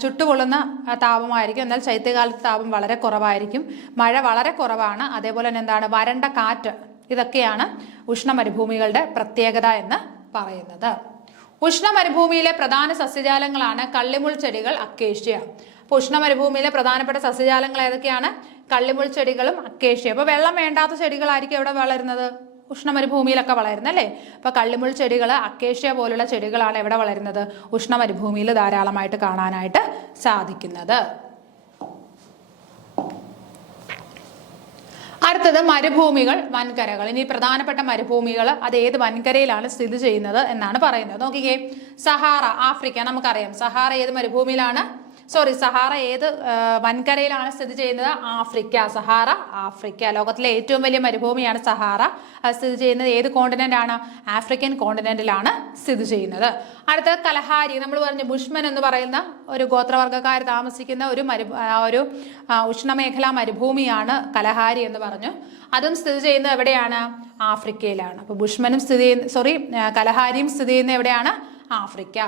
ചുട്ടുപൊള്ളുന്ന താപമായിരിക്കും, എന്നാൽ ശൈത്യകാലത്ത് താപം വളരെ കുറവായിരിക്കും. മഴ വളരെ കുറവാണ്. അതേപോലെ തന്നെ എന്താണ്? വരണ്ട കാറ്റ്. ഇതൊക്കെയാണ് ഉഷ്ണമരുഭൂമികളുടെ പ്രത്യേകത എന്ന് പറയുന്നത്. ഉഷ്ണമരുഭൂമിയിലെ പ്രധാന സസ്യജാലങ്ങളാണ് കള്ളിമുൾ ചെടികൾ, അക്കേഷ്യ. അപ്പോൾ ഉഷ്ണമരുഭൂമിയിലെ പ്രധാനപ്പെട്ട സസ്യജാലങ്ങൾ ഏതൊക്കെയാണ്? കള്ളിമുൾ ചെടികളും അക്കേഷ്യ. അപ്പോൾ വെള്ളം വേണ്ടാത്ത ചെടികളായിരിക്കും എവിടെ വളരുന്നത്? ഉഷ്ണമരുഭൂമിയിലൊക്കെ വളരുന്നത്, അല്ലേ? അപ്പോൾ കള്ളിമുൾ ചെടികൾ, അക്കേഷ്യ പോലുള്ള ചെടികളാണ് എവിടെ വളരുന്നത്? ഉഷ്ണമരുഭൂമിയിൽ ധാരാളമായിട്ട് കാണാനായിട്ട് സാധിക്കുന്നത്. അടുത്തത് മരുഭൂമികൾ, വൻകരകൾ. ഇനി പ്രധാനപ്പെട്ട മരുഭൂമികൾ അത് ഏത് വൻകരയിലാണ് സ്ഥിതി ചെയ്യുന്നത് എന്നാണ് പറയുന്നത്. നോക്കിക്കേ, സഹാറ, ആഫ്രിക്ക. നമുക്കറിയാം സഹാറ ഏത് മരുഭൂമിയിലാണ്? സഹാറ ഏത് വൻകരയിലാണ് സ്ഥിതി ചെയ്യുന്നത്? ആഫ്രിക്ക. Sahara Africa. ലോകത്തിലെ ഏറ്റവും വലിയ മരുഭൂമിയാണ് സഹാറ. അത് സ്ഥിതി ചെയ്യുന്നത് ഏത് കോണ്ടിനെന്റ് ആണ്? ആഫ്രിക്കൻ കോണ്ടിനെന്റിലാണ് സ്ഥിതി ചെയ്യുന്നത്. അടുത്തത് കലഹാരി. നമ്മൾ പറഞ്ഞു ബുഷ്മൻ എന്ന് പറയുന്ന ഒരു ഗോത്രവർഗ്ഗക്കാർ താമസിക്കുന്ന ഒരു ഉഷ്ണമേഖലാ മരുഭൂമിയാണ് കലഹാരി എന്ന് പറഞ്ഞു. അതും സ്ഥിതി ചെയ്യുന്നത് എവിടെയാണ്? ആഫ്രിക്കയിലാണ്. അപ്പോൾ ബുഷ്മനും കലഹാരിയും സ്ഥിതി ചെയ്യുന്നത് എവിടെയാണ്? ആഫ്രിക്ക.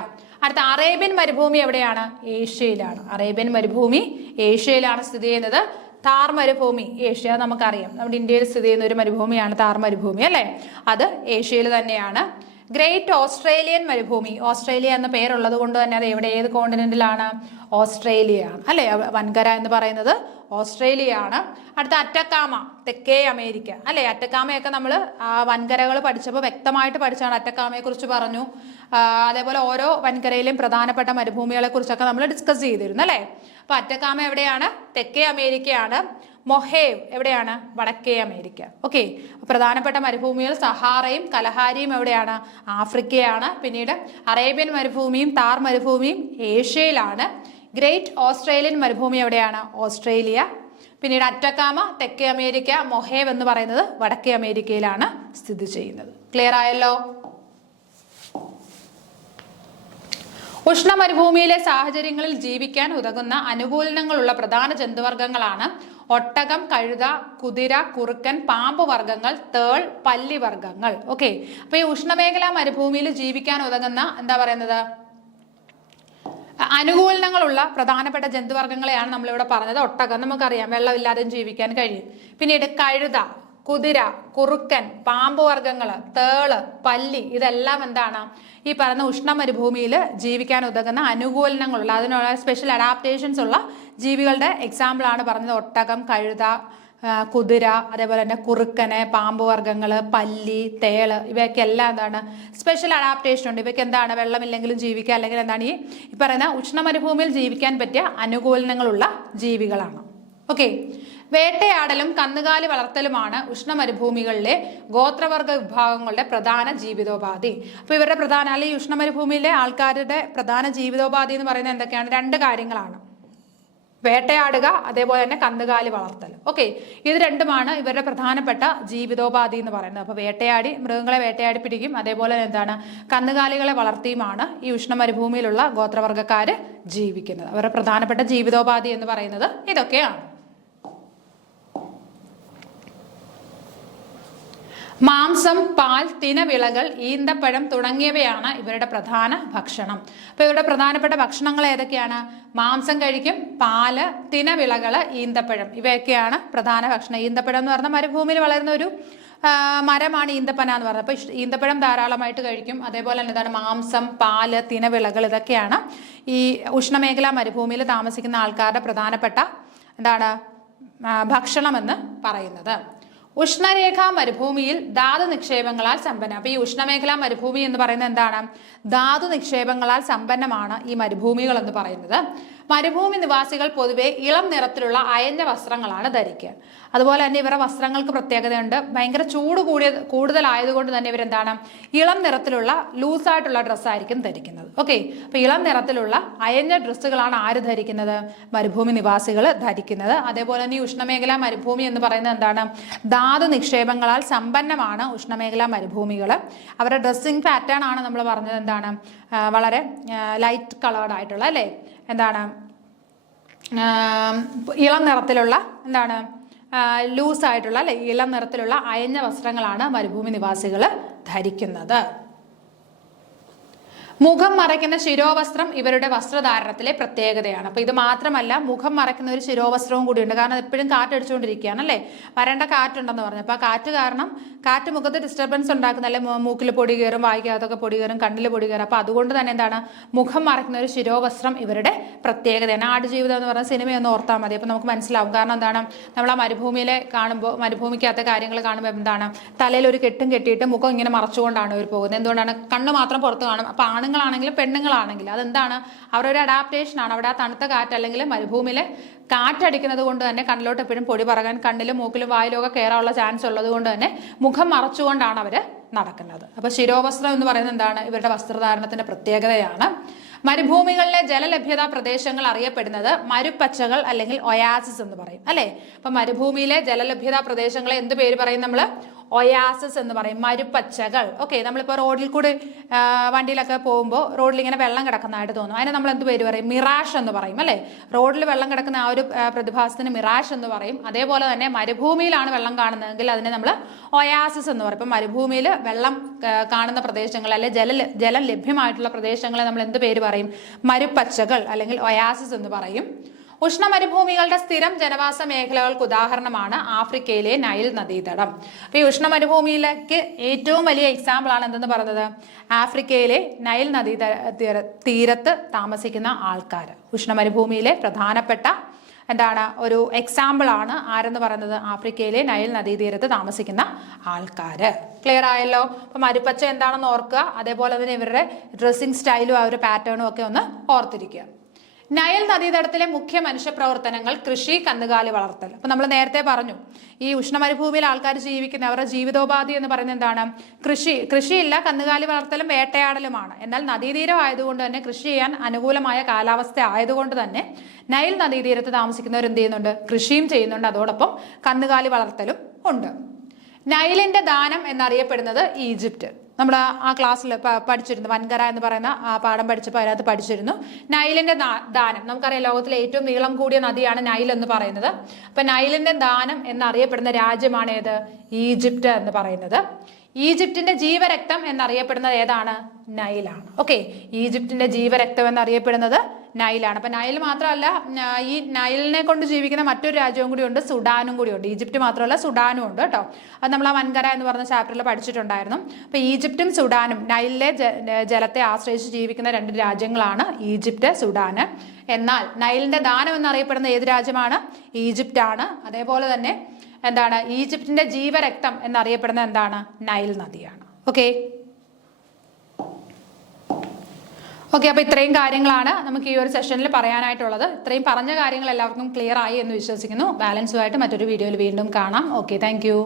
അടുത്ത അറേബ്യൻ മരുഭൂമി എവിടെയാണ്? ഏഷ്യയിലാണ്. അറേബ്യൻ മരുഭൂമി ഏഷ്യയിലാണ് സ്ഥിതി ചെയ്യുന്നത്. താർ മരുഭൂമി, ഏഷ്യ നമുക്കറിയാം, നമ്മുടെ ഇന്ത്യയിൽ സ്ഥിതി ചെയ്യുന്ന ഒരു മരുഭൂമിയാണ് താർ മരുഭൂമി, അല്ലേ? അത് ഏഷ്യയിൽ തന്നെയാണ്. ഗ്രേറ്റ് ഓസ്ട്രേലിയൻ മരുഭൂമി, ഓസ്ട്രേലിയ എന്ന പേരുള്ളത് കൊണ്ട് തന്നെ അത് ഏത് കോണ്ടിനെന്റിലാണ്? ഓസ്ട്രേലിയ ആണ്, അല്ലേ? വൻകര എന്ന് പറയുന്നത് ഓസ്ട്രേലിയ ആണ്. അടുത്ത അറ്റക്കാമ, തെക്കേ അമേരിക്ക, അല്ലേ? അറ്റക്കാമയൊക്കെ നമ്മൾ വൻകരകൾ പഠിച്ചപ്പോൾ വ്യക്തമായിട്ട് പഠിച്ചാണ്. അറ്റക്കാമയെ കുറിച്ച് പറഞ്ഞു. അതേപോലെ ഓരോ വൻകരയിലും പ്രധാനപ്പെട്ട മരുഭൂമികളെ കുറിച്ചൊക്കെ നമ്മൾ ഡിസ്കസ് ചെയ്തിരുന്നു, അല്ലേ? അപ്പൊ അറ്റക്കാമ എവിടെയാണ്? തെക്കേ അമേരിക്കയാണ്. മൊഹേവ് എവിടെയാണ്? വടക്കേ അമേരിക്ക. ഓക്കെ. പ്രധാനപ്പെട്ട മരുഭൂമികൾ സഹാറയും കലഹാരിയും എവിടെയാണ്? ആഫ്രിക്കയാണ്. പിന്നീട് അറേബ്യൻ മരുഭൂമിയും താർ മരുഭൂമിയും ഏഷ്യയിലാണ്. ഗ്രേറ്റ് ഓസ്ട്രേലിയൻ മരുഭൂമി എവിടെയാണ്? ഓസ്ട്രേലിയ. പിന്നീട് അറ്റക്കാമ തെക്കേ അമേരിക്ക, മൊഹേവ് എന്ന് പറയുന്നത് വടക്കേ അമേരിക്കയിലാണ് സ്ഥിതി ചെയ്യുന്നത്. ക്ലിയർ ആയല്ലോ? ഉഷ്ണമരുഭൂമിയിലെ സാഹചര്യങ്ങളിൽ ജീവിക്കാൻ ഉതകുന്ന അനുകൂലനങ്ങളുള്ള പ്രധാന ജന്തുവർഗ്ഗങ്ങളാണ് ഒട്ടകം, കഴുത, കുതിര, കുറുക്കൻ, പാമ്പ് വർഗ്ഗങ്ങൾ, തേൾ, പല്ലി വർഗ്ഗങ്ങൾ. ഓക്കെ. അപ്പൊ ഈ ഉഷ്ണമേഖലാ മരുഭൂമിയിൽ ജീവിക്കാൻ ഉതകുന്ന എന്താ പറയുന്നത്? അനുകൂലനങ്ങളുള്ള പ്രധാനപ്പെട്ട ജന്തുവർഗ്ഗങ്ങളെയാണ് നമ്മളിവിടെ പറഞ്ഞത്. ഒട്ടകം നമുക്കറിയാം, വെള്ളമില്ലാതെയും ജീവിക്കാൻ കഴിയും. പിന്നീട് കഴുത, കുതിര, കുറുക്കൻ, പാമ്പ് വർഗ്ഗങ്ങൾ, തേള്, പല്ലി, ഇതെല്ലാം എന്താണ്? ഈ പറയുന്ന ഉഷ്ണമരുഭൂമിയിൽ ജീവിക്കാൻ ഉതകുന്ന അനുകൂലനങ്ങളുള്ള, അതിനുള്ള സ്പെഷ്യൽ അഡാപ്റ്റേഷൻസ് ഉള്ള ജീവികളുടെ എക്സാമ്പിൾ ആണ് പറഞ്ഞത്. ഒട്ടകം, കഴുത, കുതിര, അതേപോലെ തന്നെ കുറുക്കന്, പാമ്പ് വർഗ്ഗങ്ങൾ, പല്ലി, തേള്, ഇവയ്ക്കെല്ലാം എന്താണ്? സ്പെഷ്യൽ അഡാപ്റ്റേഷൻ ഉണ്ട്. ഇവയ്ക്ക് എന്താണ്? വെള്ളമില്ലെങ്കിലും ജീവിക്കുക, അല്ലെങ്കിൽ എന്താണ് ഈ പറയുന്ന ഉഷ്ണമരുഭൂമിയിൽ ജീവിക്കാൻ പറ്റിയ അനുകൂലനങ്ങളുള്ള ജീവികളാണ്. ഓക്കെ. വേട്ടയാടലും കന്നുകാലി വളർത്തലുമാണ് ഉഷ്ണമരുഭൂമികളിലെ ഗോത്രവർഗ വിഭാഗങ്ങളുടെ പ്രധാന ജീവിതോപാധി. അപ്പോൾ ഇവരുടെ പ്രധാന, അല്ലെങ്കിൽ ഉഷ്ണമരുഭൂമിയിലെ ആൾക്കാരുടെ പ്രധാന ജീവിതോപാധി എന്ന് പറയുന്നത് എന്തൊക്കെയാണ്? രണ്ട് കാര്യങ്ങളാണ്. വേട്ടയാടുക, അതേപോലെ തന്നെ കന്നുകാലി വളർത്തൽ. ഓക്കെ. ഇത് രണ്ടുമാണ് ഇവരുടെ പ്രധാനപ്പെട്ട ജീവിതോപാധി എന്ന് പറയുന്നത്. അപ്പോൾ മൃഗങ്ങളെ വേട്ടയാടി പിടിക്കും, അതേപോലെ എന്താണ്? കന്നുകാലികളെ വളർത്തിയുമാണ് ഈ ഉഷ്ണമരുഭൂമിയിലുള്ള ഗോത്രവർഗ്ഗക്കാർ ജീവിക്കുന്നത്. അവരുടെ പ്രധാനപ്പെട്ട ജീവിതോപാധി എന്ന് പറയുന്നത് ഇതൊക്കെയാണ്. മാംസം, പാൽ, തിനവിളകൾ, ഈന്തപ്പഴം തുടങ്ങിയവയാണ് ഇവരുടെ പ്രധാന ഭക്ഷണം. അപ്പോൾ ഇവരുടെ പ്രധാനപ്പെട്ട ഭക്ഷണങ്ങൾ ഏതൊക്കെയാണ്? മാംസം കഴിക്കും, പാല്, തിനവിളകൾ, ഈന്തപ്പഴം, ഇവയൊക്കെയാണ് പ്രധാന ഭക്ഷണം. ഈന്തപ്പഴം എന്ന് പറഞ്ഞാൽ മരുഭൂമിയിൽ വളരുന്ന ഒരു മരമാണ് ഈന്തപ്പന എന്ന് പറയുന്നത്. അപ്പോൾ ഈന്തപ്പഴം ധാരാളമായിട്ട് കഴിക്കും. അതേപോലെ തന്നെ എന്താണ്? മാംസം, പാല്, തിനവിളകൾ, ഇതൊക്കെയാണ് ഈ ഉഷ്ണമേഖലാ മരുഭൂമിയിൽ താമസിക്കുന്ന ആൾക്കാരുടെ പ്രധാനപ്പെട്ട എന്താണ് ഭക്ഷണമെന്ന് പറയുന്നത്. ഉഷ്ണരേഖാ മരുഭൂമിയിൽ ധാതു നിക്ഷേപങ്ങളാൽ സമ്പന്നം. അപ്പൊ ഈ ഉഷ്ണമേഖലാ മരുഭൂമി എന്ന് പറയുന്നത് എന്താണ്? ധാതു നിക്ഷേപങ്ങളാൽ സമ്പന്നമാണ് ഈ മരുഭൂമികൾ എന്ന് പറയുന്നത്. മരുഭൂമി നിവാസികൾ പൊതുവെ ഇളം നിറത്തിലുള്ള അയഞ്ഞ വസ്ത്രങ്ങളാണ് ധരിക്കുക. അതുപോലെ തന്നെ ഇവരുടെ വസ്ത്രങ്ങൾക്ക് പ്രത്യേകതയുണ്ട്. ഭയങ്കര ചൂട് കൂടുതലായതുകൊണ്ട് തന്നെ ഇവരെന്താണ് ഇളം നിറത്തിലുള്ള ലൂസായിട്ടുള്ള ഡ്രസ്സായിരിക്കും ധരിക്കുന്നത്. ഓക്കെ, അപ്പൊ ഇളം നിറത്തിലുള്ള അയഞ്ഞ ഡ്രസ്സുകളാണ് ആര് ധരിക്കുന്നത്? മരുഭൂമി നിവാസികൾ ധരിക്കുന്നത്. അതേപോലെ തന്നെ ഈ ഉഷ്ണമേഖലാ മരുഭൂമി എന്ന് പറയുന്നത് എന്താണ്? ധാതു നിക്ഷേപങ്ങളാൽ സമ്പന്നമാണ് ഉഷ്ണമേഖലാ മരുഭൂമികൾ. അവരുടെ ഡ്രസ്സിങ് പാറ്റേൺ ആണ് നമ്മൾ പറഞ്ഞത് എന്താണ്? വളരെ ലൈറ്റ് കളേർഡ് ആയിട്ടുള്ള അല്ലേ, എന്താണ് ഇളം നിറത്തിലുള്ള എന്താണ് ലൂസായിട്ടുള്ള അല്ലെ ഇളം നിറത്തിലുള്ള അയഞ്ഞ വസ്ത്രങ്ങളാണ് മരുഭൂമി നിവാസികൾ ധരിക്കുന്നത്. മുഖം മറയ്ക്കുന്ന ശിരോവസ്ത്രം ഇവരുടെ വസ്ത്രധാരണത്തിലെ പ്രത്യേകതയാണ്. അപ്പൊ ഇത് മാത്രമല്ല, മുഖം മറയ്ക്കുന്ന ഒരു ശിരോവസ്ത്രവും കൂടിയുണ്ട്. കാരണം എപ്പോഴും കാറ്റടിച്ചുകൊണ്ടിരിക്കുകയാണ് അല്ലേ, വരണ്ട കാറ്റുണ്ടെന്ന് പറഞ്ഞു. അപ്പൊ ആ കാറ്റ് കാരണം കാറ്റ് മുഖത്ത് ഡിസ്റ്റർബൻസ് ഉണ്ടാക്കുന്ന അല്ലെ, മൂക്കിൽ പൊടി കയറും, വായിക്കകത്തൊക്കെ പൊടി കയറും, കണ്ണിൽ പൊടി കയറും. അപ്പൊ അതുകൊണ്ട് തന്നെ എന്താണ് മുഖം മറയ്ക്കുന്ന ഒരു ശിരോവസ്ത്രം ഇവരുടെ പ്രത്യേകതയാണ്. ആടുജീവിതം എന്ന് പറഞ്ഞ സിനിമയൊന്ന് ഓർത്താൽ മതി, അപ്പൊ നമുക്ക് മനസ്സിലാവും. കാരണം എന്താണ്, നമ്മൾ ആ മരുഭൂമിയിലെ കാണുമ്പോൾ മരുഭൂമിക്കകത്തെ കാര്യങ്ങൾ കാണുമ്പോൾ എന്താണ് തലയിൽ ഒരു കെട്ടും കെട്ടിയിട്ട് മുഖം ഇങ്ങനെ മറച്ചുകൊണ്ടാണ് ഇവർ പോകുന്നത്. എന്തുകൊണ്ടാണ്? കണ്ണ് മാത്രം പുറത്ത് കാണും. അപ്പൊ ആണുങ്ങളാണെങ്കിലും പെണ്ണുങ്ങളാണെങ്കിലും അതെന്താണ് അവരൊരു അഡാപ്റ്റേഷൻ ആണ്. അവിടെ ആ തണുത്ത കാറ്റ് അല്ലെങ്കിൽ മരുഭൂമിയിലെ കാറ്റടിക്കുന്നത് കൊണ്ട് തന്നെ കണ്ണിലോട്ട് എപ്പോഴും പൊടി പറകാൻ കണ്ണിലും മൂക്കിലും വായിലും ഒക്കെ കയറാനുള്ള ചാൻസ് ഉള്ളത് കൊണ്ട് തന്നെ മുഖം മറച്ചുകൊണ്ടാണ് അവർ നടക്കുന്നത്. അപ്പൊ ശിരോവസ്ത്രം എന്ന് പറയുന്നത് എന്താണ്? ഇവരുടെ വസ്ത്രധാരണത്തിന്റെ പ്രത്യേകതയാണ്. മരുഭൂമികളിലെ ജലലഭ്യതാ പ്രദേശങ്ങൾ അറിയപ്പെടുന്നത് മരുപ്പച്ചകൾ അല്ലെങ്കിൽ ഒയാസിസ് എന്ന് പറയും അല്ലെ. അപ്പൊ മരുഭൂമിയിലെ ജലലഭ്യതാ പ്രദേശങ്ങളെ എന്ത് പേര് പറയും നമ്മൾ? ഒയാസിസ് എന്ന് പറയും, മരുപ്പച്ചകൾ. ഓക്കെ, നമ്മളിപ്പോൾ റോഡിൽ കൂടി വണ്ടിയിലൊക്കെ പോകുമ്പോൾ റോഡിൽ ഇങ്ങനെ വെള്ളം കിടക്കുന്നതായിട്ട് തോന്നും. അതിനെ നമ്മൾ എന്ത് പേര് പറയും? മിറാഷ് എന്ന് പറയും അല്ലേ. റോഡിൽ വെള്ളം കിടക്കുന്ന ആ ഒരു പ്രതിഭാസത്തിന് മിറാഷ് എന്ന് പറയും. അതേപോലെ തന്നെ മരുഭൂമിയിലാണ് വെള്ളം കാണുന്നതെങ്കിൽ അതിനെ നമ്മൾ ഒയാസിസ് എന്ന് പറയും. ഇപ്പം മരുഭൂമിയിൽ വെള്ളം കാണുന്ന പ്രദേശങ്ങൾ അല്ലെ ജലം ലഭ്യമായിട്ടുള്ള പ്രദേശങ്ങളെ നമ്മൾ എന്ത് പേര് പറയും? മരുപ്പച്ചകൾ അല്ലെങ്കിൽ ഒയാസിസ് എന്ന് പറയും. ഉഷ്ണമരുഭൂമികളുടെ സ്ഥിരം ജനവാസ മേഖലകൾക്ക് ഉദാഹരണമാണ് ആഫ്രിക്കയിലെ നൈൽ നദീതടം. അപ്പൊ ഈ ഉഷ്ണമരുഭൂമിയിലേക്ക് ഏറ്റവും വലിയ എക്സാമ്പിൾ ആണ് എന്തെന്ന് പറഞ്ഞത്? ആഫ്രിക്കയിലെ നൈൽ നദീ തീരത്ത് താമസിക്കുന്ന ആൾക്കാർ. ഉഷ്ണമരുഭൂമിയിലെ പ്രധാനപ്പെട്ട എന്താണ് ഒരു എക്സാമ്പിൾ ആണ് ആരെന്ന് പറയുന്നത്? ആഫ്രിക്കയിലെ നൈൽ നദീതീരത്ത് താമസിക്കുന്ന ആൾക്കാർ. ക്ലിയർ ആയല്ലോ? അപ്പൊ മരുപ്പച്ച എന്താണെന്ന് ഓർക്കുക. അതേപോലെ തന്നെ ഇവരുടെ ഡ്രസ്സിങ് സ്റ്റൈലും ആ ഒരു പാറ്റേണും ഒക്കെ ഒന്ന് ഓർത്തിരിക്കുക. നൈൽ നദീതടത്തിലെ മുഖ്യ മനുഷ്യപ്രവർത്തനങ്ങൾ കൃഷി, കന്നുകാലി വളർത്തൽ. അപ്പൊ നമ്മൾ നേരത്തെ പറഞ്ഞു ഈ ഉഷ്ണമരുഭൂമിയിൽ ആൾക്കാർ ജീവിക്കുന്ന അവരുടെ ജീവിതോപാധി എന്ന് പറയുന്നത് എന്താണ്? കൃഷിയില്ല, കന്നുകാലി വളർത്തലും വേട്ടയാടലുമാണ്. എന്നാൽ നദീതീരം ആയതുകൊണ്ട് തന്നെ കൃഷി ചെയ്യാൻ അനുകൂലമായ കാലാവസ്ഥ ആയതുകൊണ്ട് തന്നെ നൈൽ നദീതീരത്ത് താമസിക്കുന്നവർ എന്ത് ചെയ്യുന്നുണ്ട്? കൃഷിയും ചെയ്യുന്നുണ്ട്, അതോടൊപ്പം കന്നുകാലി വളർത്തലും ഉണ്ട്. നൈലിന്റെ ദാനം എന്നറിയപ്പെടുന്നത് ഈജിപ്റ്റ്. നമ്മൾ ആ ക്ലാസ്സിൽ പഠിച്ചിരുന്നു, വൻകര എന്ന് പറയുന്ന പാഠം പഠിച്ചപ്പോൾ അതിനകത്ത് പഠിച്ചിരുന്നു. നൈലിന്റെ ദാനം നമുക്കറിയാം, ലോകത്തിലെ ഏറ്റവും നീളം കൂടിയ നദിയാണ് നൈൽ എന്ന് പറയുന്നത്. അപ്പൊ നൈലിന്റെ ദാനം എന്നറിയപ്പെടുന്ന രാജ്യമാണ് ഏത്? ഈജിപ്റ്റ് എന്ന് പറയുന്നത്. ഈജിപ്തിന്റെ ജീവരക്തം എന്നറിയപ്പെടുന്നത് ഏതാണ്? നൈലാണ്. ഓക്കെ, ഈജിപ്തിന്റെ ജീവരക്തം എന്നറിയപ്പെടുന്നത് നൈലാണ്. അപ്പൊ നൈൽ മാത്രമല്ല, ഈ നൈലിനെ കൊണ്ട് ജീവിക്കുന്ന മറ്റൊരു രാജ്യവും കൂടി ഉണ്ട്, സുഡാനും കൂടി ഉണ്ട്. ഈജിപ്റ്റ് മാത്രമല്ല സുഡാനും ഉണ്ട് കേട്ടോ. അത് നമ്മൾ ആ വൻകര എന്ന് പറഞ്ഞ ചാപ്റ്ററിൽ പഠിച്ചിട്ടുണ്ടായിരുന്നു. അപ്പൊ ഈജിപ്തും സുഡാനും നൈലിലെ ജലത്തെ ആശ്രയിച്ച് ജീവിക്കുന്ന രണ്ട് രാജ്യങ്ങളാണ് ഈജിപ്റ്റ്, സുഡാന്. എന്നാൽ നൈലിന്റെ ദാനം എന്നറിയപ്പെടുന്ന ഏത് രാജ്യമാണ്? ഈജിപ്റ്റ് ആണ്. അതേപോലെ തന്നെ എന്താണ് ഈജിപ്തിന്റെ ജീവരക്തം എന്നറിയപ്പെടുന്നത് എന്താണ്? നൈൽ നദിയാണ്. ഓക്കെ, അപ്പൊ ഇത്രയും കാര്യങ്ങളാണ് നമുക്ക് ഈ ഒരു സെഷനിൽ പറയാനായിട്ടുള്ളത്. ഇത്രയും പറഞ്ഞ കാര്യങ്ങൾ എല്ലാവർക്കും ക്ലിയർ ആയി എന്ന് വിശ്വസിക്കുന്നു. ബാലൻസുമായിട്ട് മറ്റൊരു വീഡിയോയിൽ വീണ്ടും കാണാം. Okay, thank you.